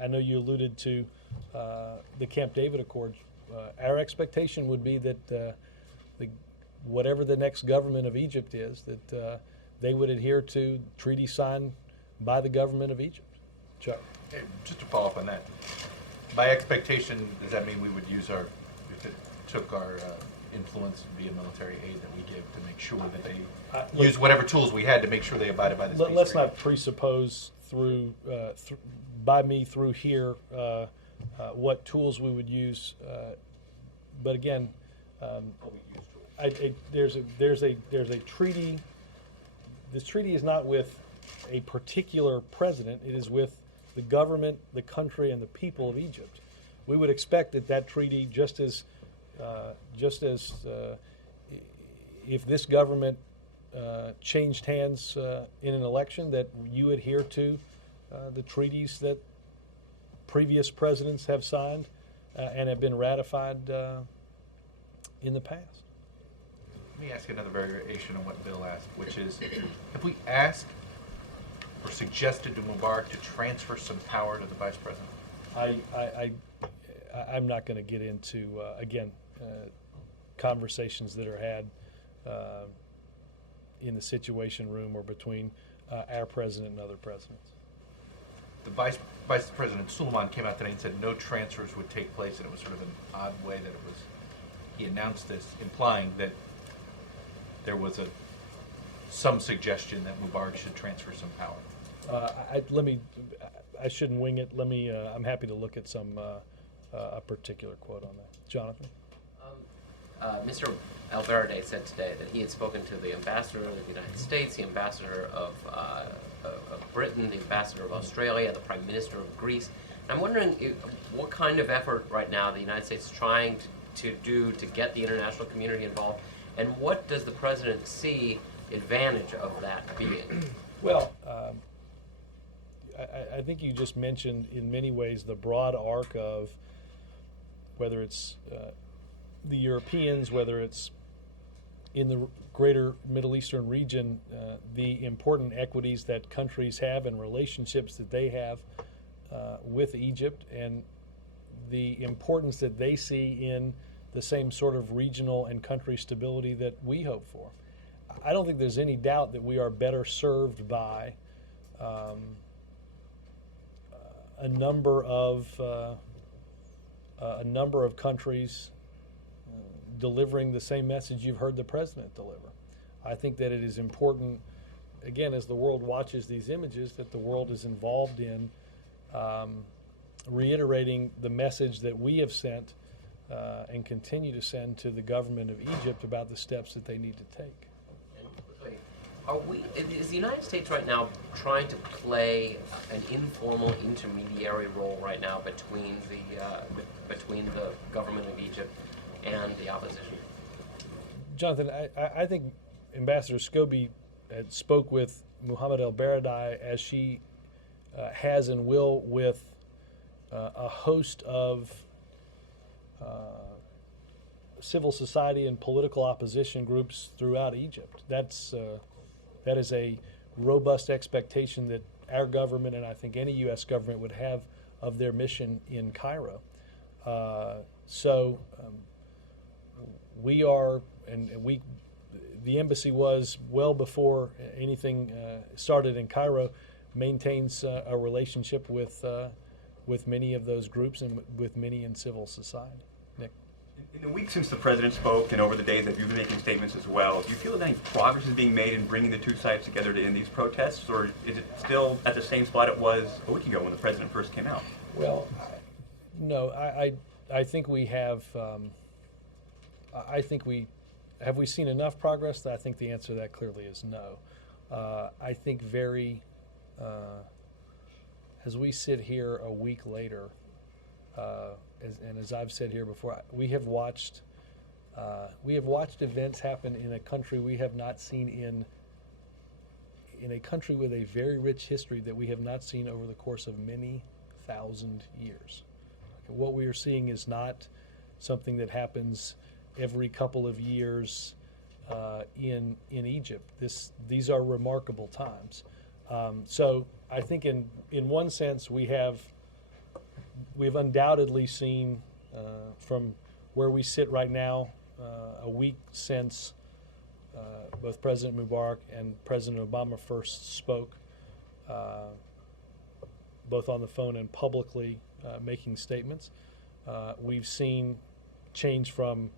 I know you alluded to the Camp David Accords. Our expectation would be that whatever the next government of Egypt is, that they would adhere to treaties signed by the government of Egypt. Chuck. Hey, just to follow up on that, by expectation, does that mean we would use if it took our influence via military aid that we give to make sure that they use whatever tools we had to make sure they abided by this peace Let's treaty? not presuppose by me through here what tools we would use, but again, there's a treaty. This treaty is not with a particular president. It is with the government, the country, and the people of Egypt. We would expect that treaty, just as if this government changed hands in an election, that you adhere to the treaties that previous presidents have signed and have been ratified in the past. Let me ask another variation on what Bill asked, which is, have we asked or suggested to Mubarak to transfer some power to the vice president? I'm not going to get into, again, conversations that are had in the Situation Room or between our president and other presidents. The Vice President Suleiman came out today and said no transfers would take place, and it was sort of an odd way that he announced this, implying that there was some suggestion that Mubarak should transfer some power. I shouldn't wing it. I'm happy to look at a particular quote on that. Jonathan? Mr. Alverde said today that he had spoken to the ambassador of the United States, the ambassador of of Britain, the ambassador of Australia, the prime minister of Greece. And I'm wondering what kind of effort right now the United States is trying to do to get the international community involved, and what does the president see advantage of that being? Well, I think you just mentioned in many ways the broad arc of whether it's the Europeans, whether it's in the greater Middle Eastern region, the important equities that countries have and relationships that they have with Egypt, and the importance that they see in the same sort of regional and country stability that we hope for. I don't think there's any doubt that we are better served by a number of countries delivering the same message you've heard the president deliver. I think that it is important, again, as the world watches these images, that the world is involved in reiterating the message that we have sent and continue to send to the government of Egypt about the steps that they need to take. Is the United States right now trying to play an informal intermediary role right now between the government of Egypt and the opposition? Jonathan, I think Ambassador Scobie spoke with Mohammed El-Baradei, as she has and will with a host of civil society and political opposition groups throughout Egypt. That is a robust expectation that our government, and I think any U.S. government, would have of their mission in Cairo. We are, and the embassy was, well before anything started in Cairo, maintains a relationship with many of those groups and with many in civil society. Nick? In the week since the president spoke and over the days that you've been making statements as well, do you feel that any progress is being made in bringing the two sides together to end these protests, or is it still at the same spot it was a week ago when the president first came out? Well, no, I think we have. Have we seen enough progress? I think the answer to that clearly is no. I think as we sit here a week later, as I've said here before, we have watched events happen in a country we have not seen in a country with a very rich history that we have not seen over the course of many thousand years. What we are seeing is not something that happens every couple of years in Egypt. These are remarkable times. So I think in one sense we've undoubtedly seen from where we sit right now, a week since both President Mubarak and President Obama first spoke, both on the phone and publicly making statements. We've seen change from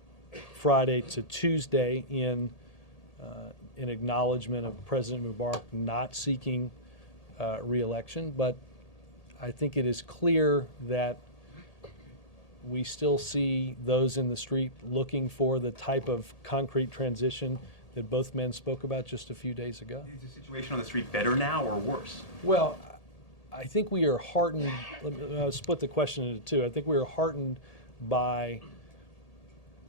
Friday to Tuesday in acknowledgement of President Mubarak not seeking re-election, but I think it is clear that we still see those in the street looking for the type of concrete transition that both men spoke about just a few days ago. Is the situation on the street better now or worse? Well, I think we are heartened. I'll split the question into two. I think we are heartened by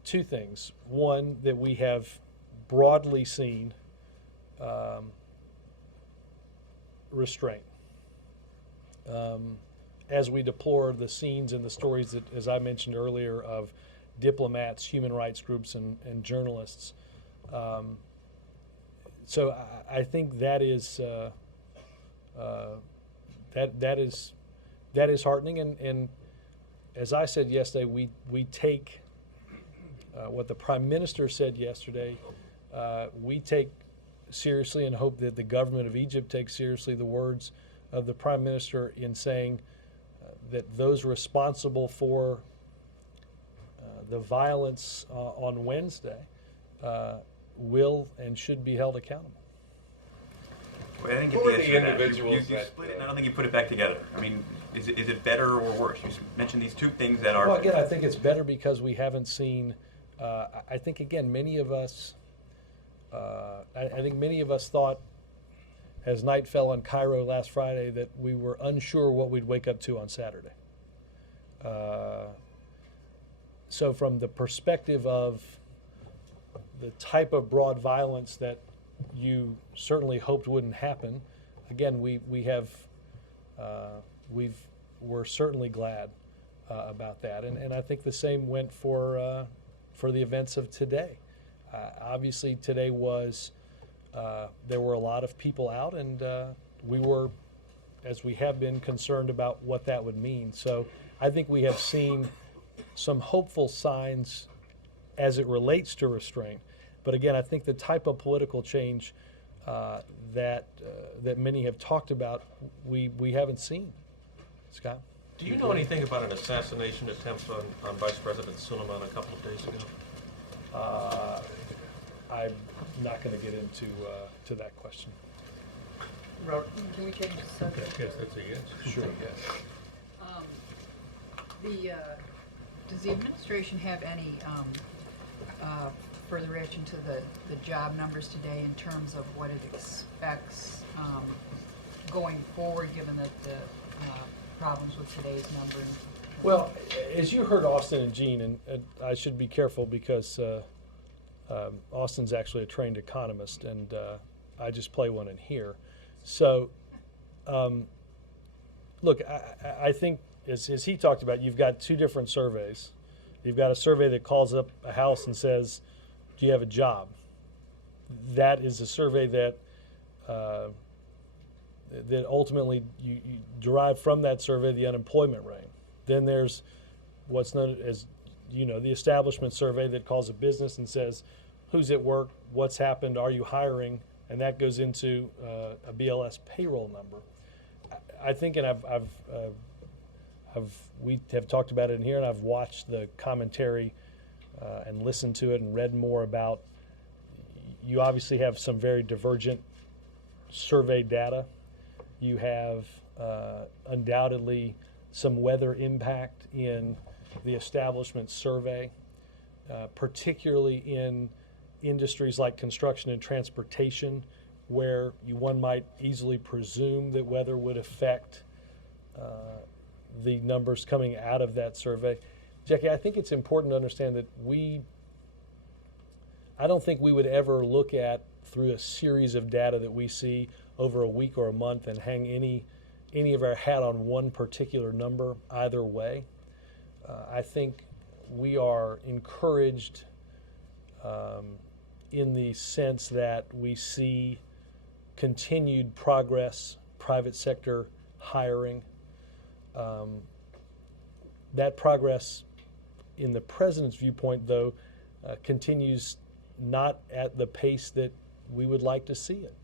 two things. One, that we have broadly seen restraint. As we deplore the scenes and the stories that, as I mentioned earlier, of diplomats, human rights groups, and journalists. So I think that is that is heartening. And as I said yesterday, we take what the Prime Minister said yesterday. We take seriously and hope that the government of Egypt takes seriously the words of the Prime Minister in saying that those responsible for the violence on Wednesday will and should be held accountable. Well, I didn't get the answer to that. You split it, and I don't think you put it back together. I mean, is it better or worse? You mentioned these two things that are... Well, again, I think it's better because we haven't seen... I think, again, many of us... I think many of us thought as night fell on Cairo last Friday, that we were unsure what we'd wake up to on Saturday. So from the perspective of the type of broad violence that you certainly hoped wouldn't happen, again, we're certainly glad about that, and I think the same went for the events of today. Obviously, today was there were a lot of people out, and we were, as we have been, concerned about what that would mean. So I think we have seen some hopeful signs as it relates to restraint. But again, I think the type of political change that many have talked about, we haven't seen. Scott? Do you know anything about an assassination attempt on Vice President Suleiman a couple of days ago? I'm not going to get into to that question. Robert, can we change the subject? Yes, that's a yes. Sure. Yes. Does the administration have any further reaction to the job numbers today in terms of what it expects going forward, given that the problems with today's number? Well, as you heard Austin and Gene, and I should be careful because Austin's actually a trained economist, and I just play one in here. So, look, I think as he talked about, you've got two different surveys. You've got a survey that calls up a house and says, do you have a job? That is a survey that that ultimately you derive from that survey the unemployment rate. Then there's what's known as, the establishment survey that calls a business and says, who's at work, what's happened, are you hiring? And that goes into a BLS payroll number. I think, and we have talked about it in here, and I've watched the commentary and listened to it and read more about. You obviously have some very divergent survey data. You have undoubtedly some weather impact in the establishment survey, particularly in industries like construction and transportation, where one might easily presume that weather would affect the numbers coming out of that survey. Jackie, I think it's important to understand that I don't think we would ever look at through a series of data that we see over a week or a month and hang any of our hat on one particular number either way. I think we are encouraged in the sense that we see continued progress, private sector hiring. That progress, in the president's viewpoint, though, continues not at the pace that we would like to see it.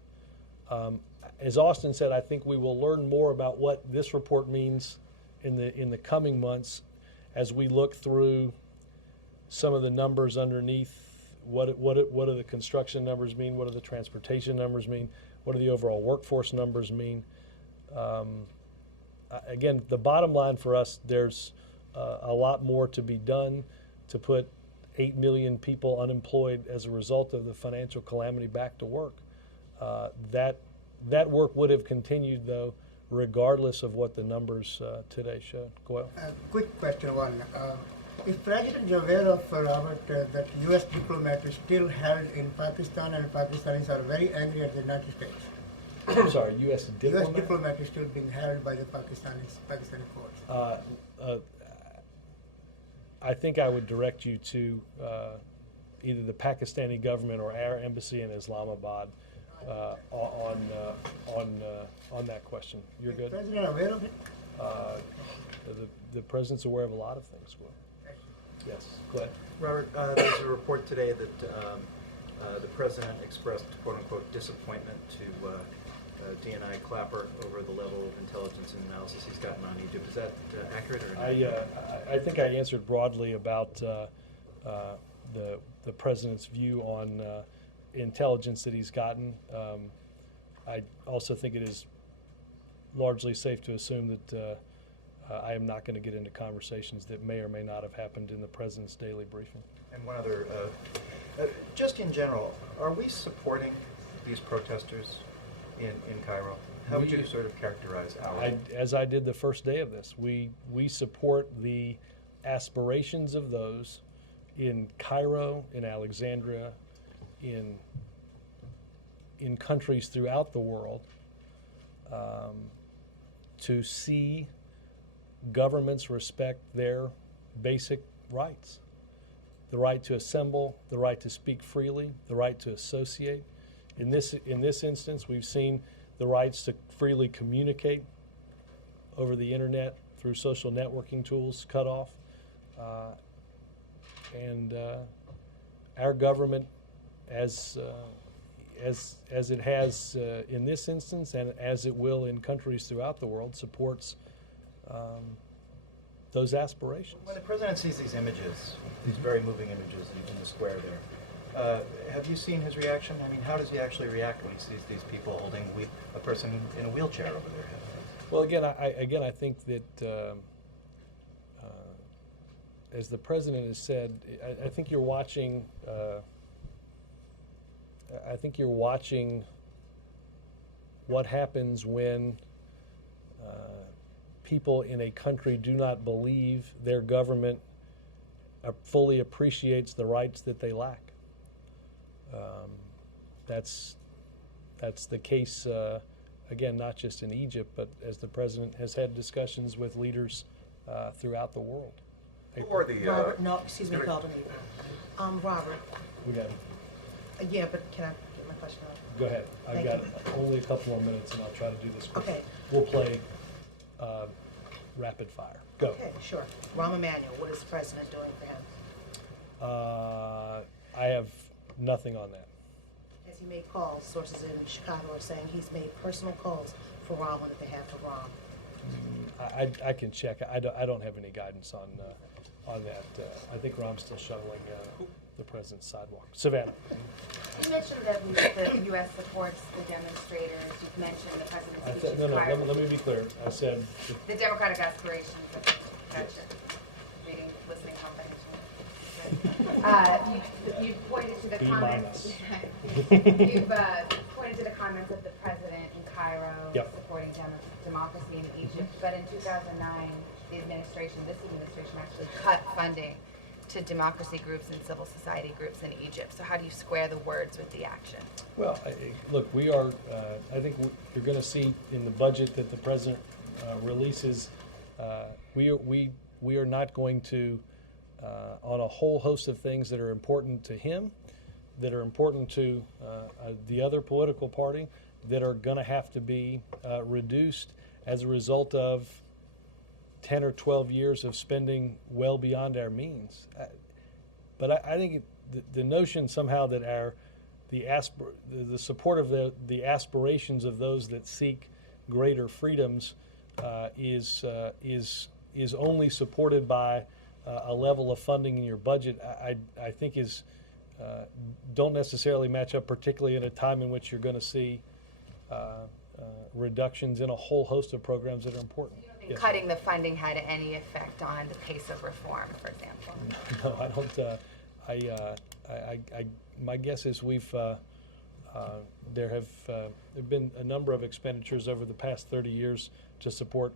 As Austin said, I think we will learn more about what this report means in the coming months as we look through some of the numbers underneath. What do the construction numbers mean? What do the transportation numbers mean? What do the overall workforce numbers mean? Again, the bottom line for us, there's a lot more to be done to put 8 million people unemployed as a result of the financial calamity back to work. That work would have continued, though, regardless of what the numbers today showed. Go ahead. Quick question one. Is President aware of, Robert, that U.S. diplomats are still held in Pakistan, and Pakistanis are very angry at the United States? I'm sorry, U.S. diplomat? U.S. diplomat is still being held by the Pakistani courts. I think I would direct you to either the Pakistani government or our embassy in Islamabad on that question. You're good? Is the President aware of it? The President's aware of a lot of things, Will. Yes, go ahead. Robert, there's a report today that the President expressed quote-unquote disappointment to DNI Clapper over the level of intelligence and analysis he's gotten on Egypt. Is that accurate or not? I think I answered broadly about the President's view on intelligence that he's gotten. I also think it is largely safe to assume that I am not going to get into conversations that may or may not have happened in the President's daily briefing. And one other, just in general, are we supporting these protesters in Cairo. How would you sort of characterize our? As I did the first day of this, we support the aspirations of those in Cairo, in Alexandria, in countries throughout the world, to see governments respect their basic rights. The right to assemble, the right to speak freely, the right to associate. In this instance, we've seen the rights to freely communicate over the internet through social networking tools cut off. And our government, as it has in this instance and as it will in countries throughout the world, supports those aspirations. When the president sees these images, these very moving images in the square there, have you seen his reaction? I mean, how does he actually react when he sees these people holding a person in a wheelchair over their head? Well, again, I think that as the president has said, I think you're watching. I think you're watching what happens when people in a country do not believe their government fully appreciates the rights that they lack. That's the case, again, not just in Egypt, but as the president has had discussions with leaders throughout the world. Robert, no, excuse me, called an April. Robert. We got it. Yeah, but can I get my question out? Go ahead. I've Thank got you. only a couple more minutes, and I'll try to do this quick. Okay. We'll play rapid fire. Go. Okay, sure. Rahm Emanuel, what is the president doing for him? I have nothing on that. Has he made calls? Sources in Chicago are saying he's made personal calls for Rahm on behalf of Rahm. I can check. I don't have any guidance on that. I think Rahm's still shuttling the president's sidewalk. Savannah. You mentioned that the U.S. supports the demonstrators. You've mentioned the president's speech No, prior. let me be clear. I said The democratic aspirations of gotcha. Reading, listening comprehension. You pointed to the B comments. minus. You've pointed to the comments of the president in Cairo supporting democracy in Egypt. But in 2009, this administration actually cut funding to democracy groups and civil society groups in Egypt. So how do you square the words with the action? Well, look, we are. I think you're going to see in the budget that the president releases. We are not going to, on a whole host of things that are important to him, that are important to the other political party, that are going to have to be reduced as a result of 10 or 12 years of spending well beyond our means. But I think the notion somehow that the support of the aspirations of those that seek greater freedoms is only supported by a level of funding in your budget, I think don't necessarily match up, particularly in a time in which you're going to see reductions in a whole host of programs that are important. Yes. Cutting the funding had any effect on the pace of reform, for example? No, I don't. My guess is there have been a number of expenditures over the past 30 years to support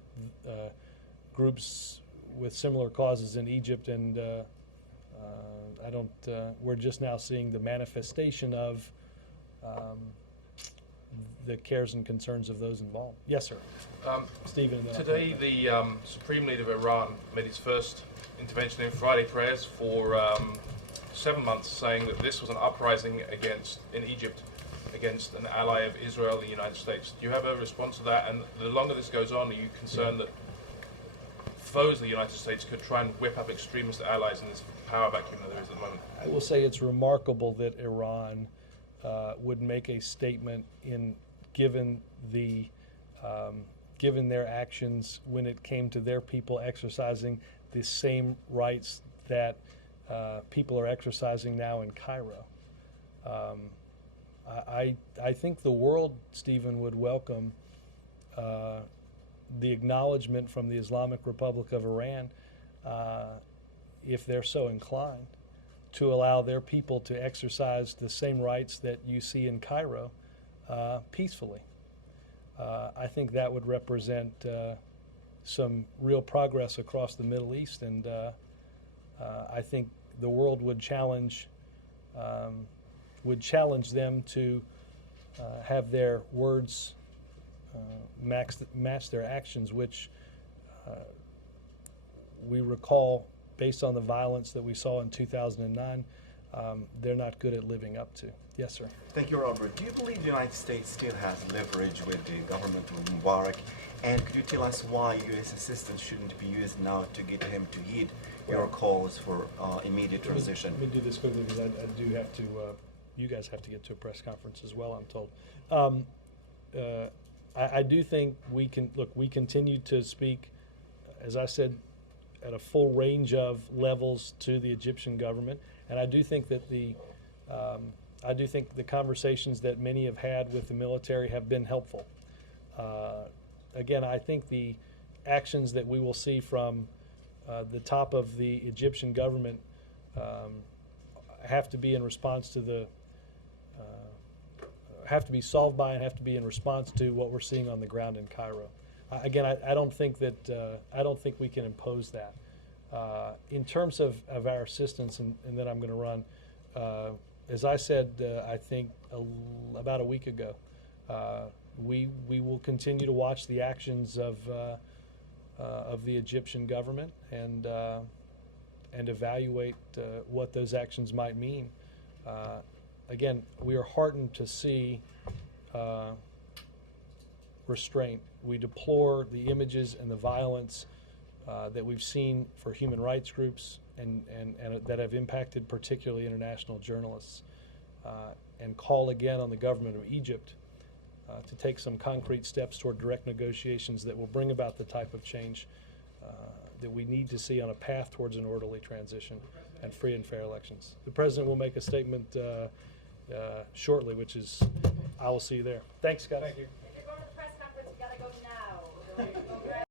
groups with similar causes in Egypt, and I don't. We're just now seeing the manifestation of the cares and concerns of those involved. Yes, sir. Stephen. Today, the Supreme Leader of Iran made his first intervention in Friday prayers for 7 months, saying that this was an uprising in Egypt against an ally of Israel, the United States. Do you have a response to that? And the longer this goes on, are you concerned that foes of the United States could try and whip up extremist allies in this power vacuum that there is at the moment? I will say it's remarkable that Iran would make a statement given their actions when it came to their people exercising the same rights that people are exercising now in Cairo. I think the world, Stephen, would welcome the acknowledgement from the Islamic Republic of Iran, if they're so inclined, to allow their people to exercise the same rights that you see in Cairo peacefully. I think that would represent some real progress across the Middle East, and I think the world would challenge them to have their words match their actions, which we recall, based on the violence that we saw in 2009, they're not good at living up to. Yes, sir. Thank you, Robert. Do you believe the United States still has leverage with the government of Mubarak? And could you tell us why U.S. assistance shouldn't be used now to get him to heed your calls for immediate transition? Let me do this quickly because I do have to, you guys have to get to a press conference as well, I'm told. I do think we continue to speak, as I said, at a full range of levels to the Egyptian government, and I do think that the conversations that many have had with the military have been helpful. Again, I think the actions that we will see from the top of the Egyptian government have to be in response to the have to be solved by and have to be in response to what we're seeing on the ground in Cairo. Again, I don't think we can impose that. In terms of our assistance, and then I'm going to run. As I said, I think about a week ago, we will continue to watch the actions of the Egyptian government and evaluate what those actions might mean. Again, we are heartened to see restraint. We deplore the images and the violence that we've seen for human rights groups and that have impacted particularly international journalists, and call again on the government of Egypt to take some concrete steps toward direct negotiations that will bring about the type of change that we need to see on a path towards an orderly transition and free and fair elections. The President will make a statement shortly, which is, I will see you there. Thanks, guys. If you're going to the press conference, you gotta go now.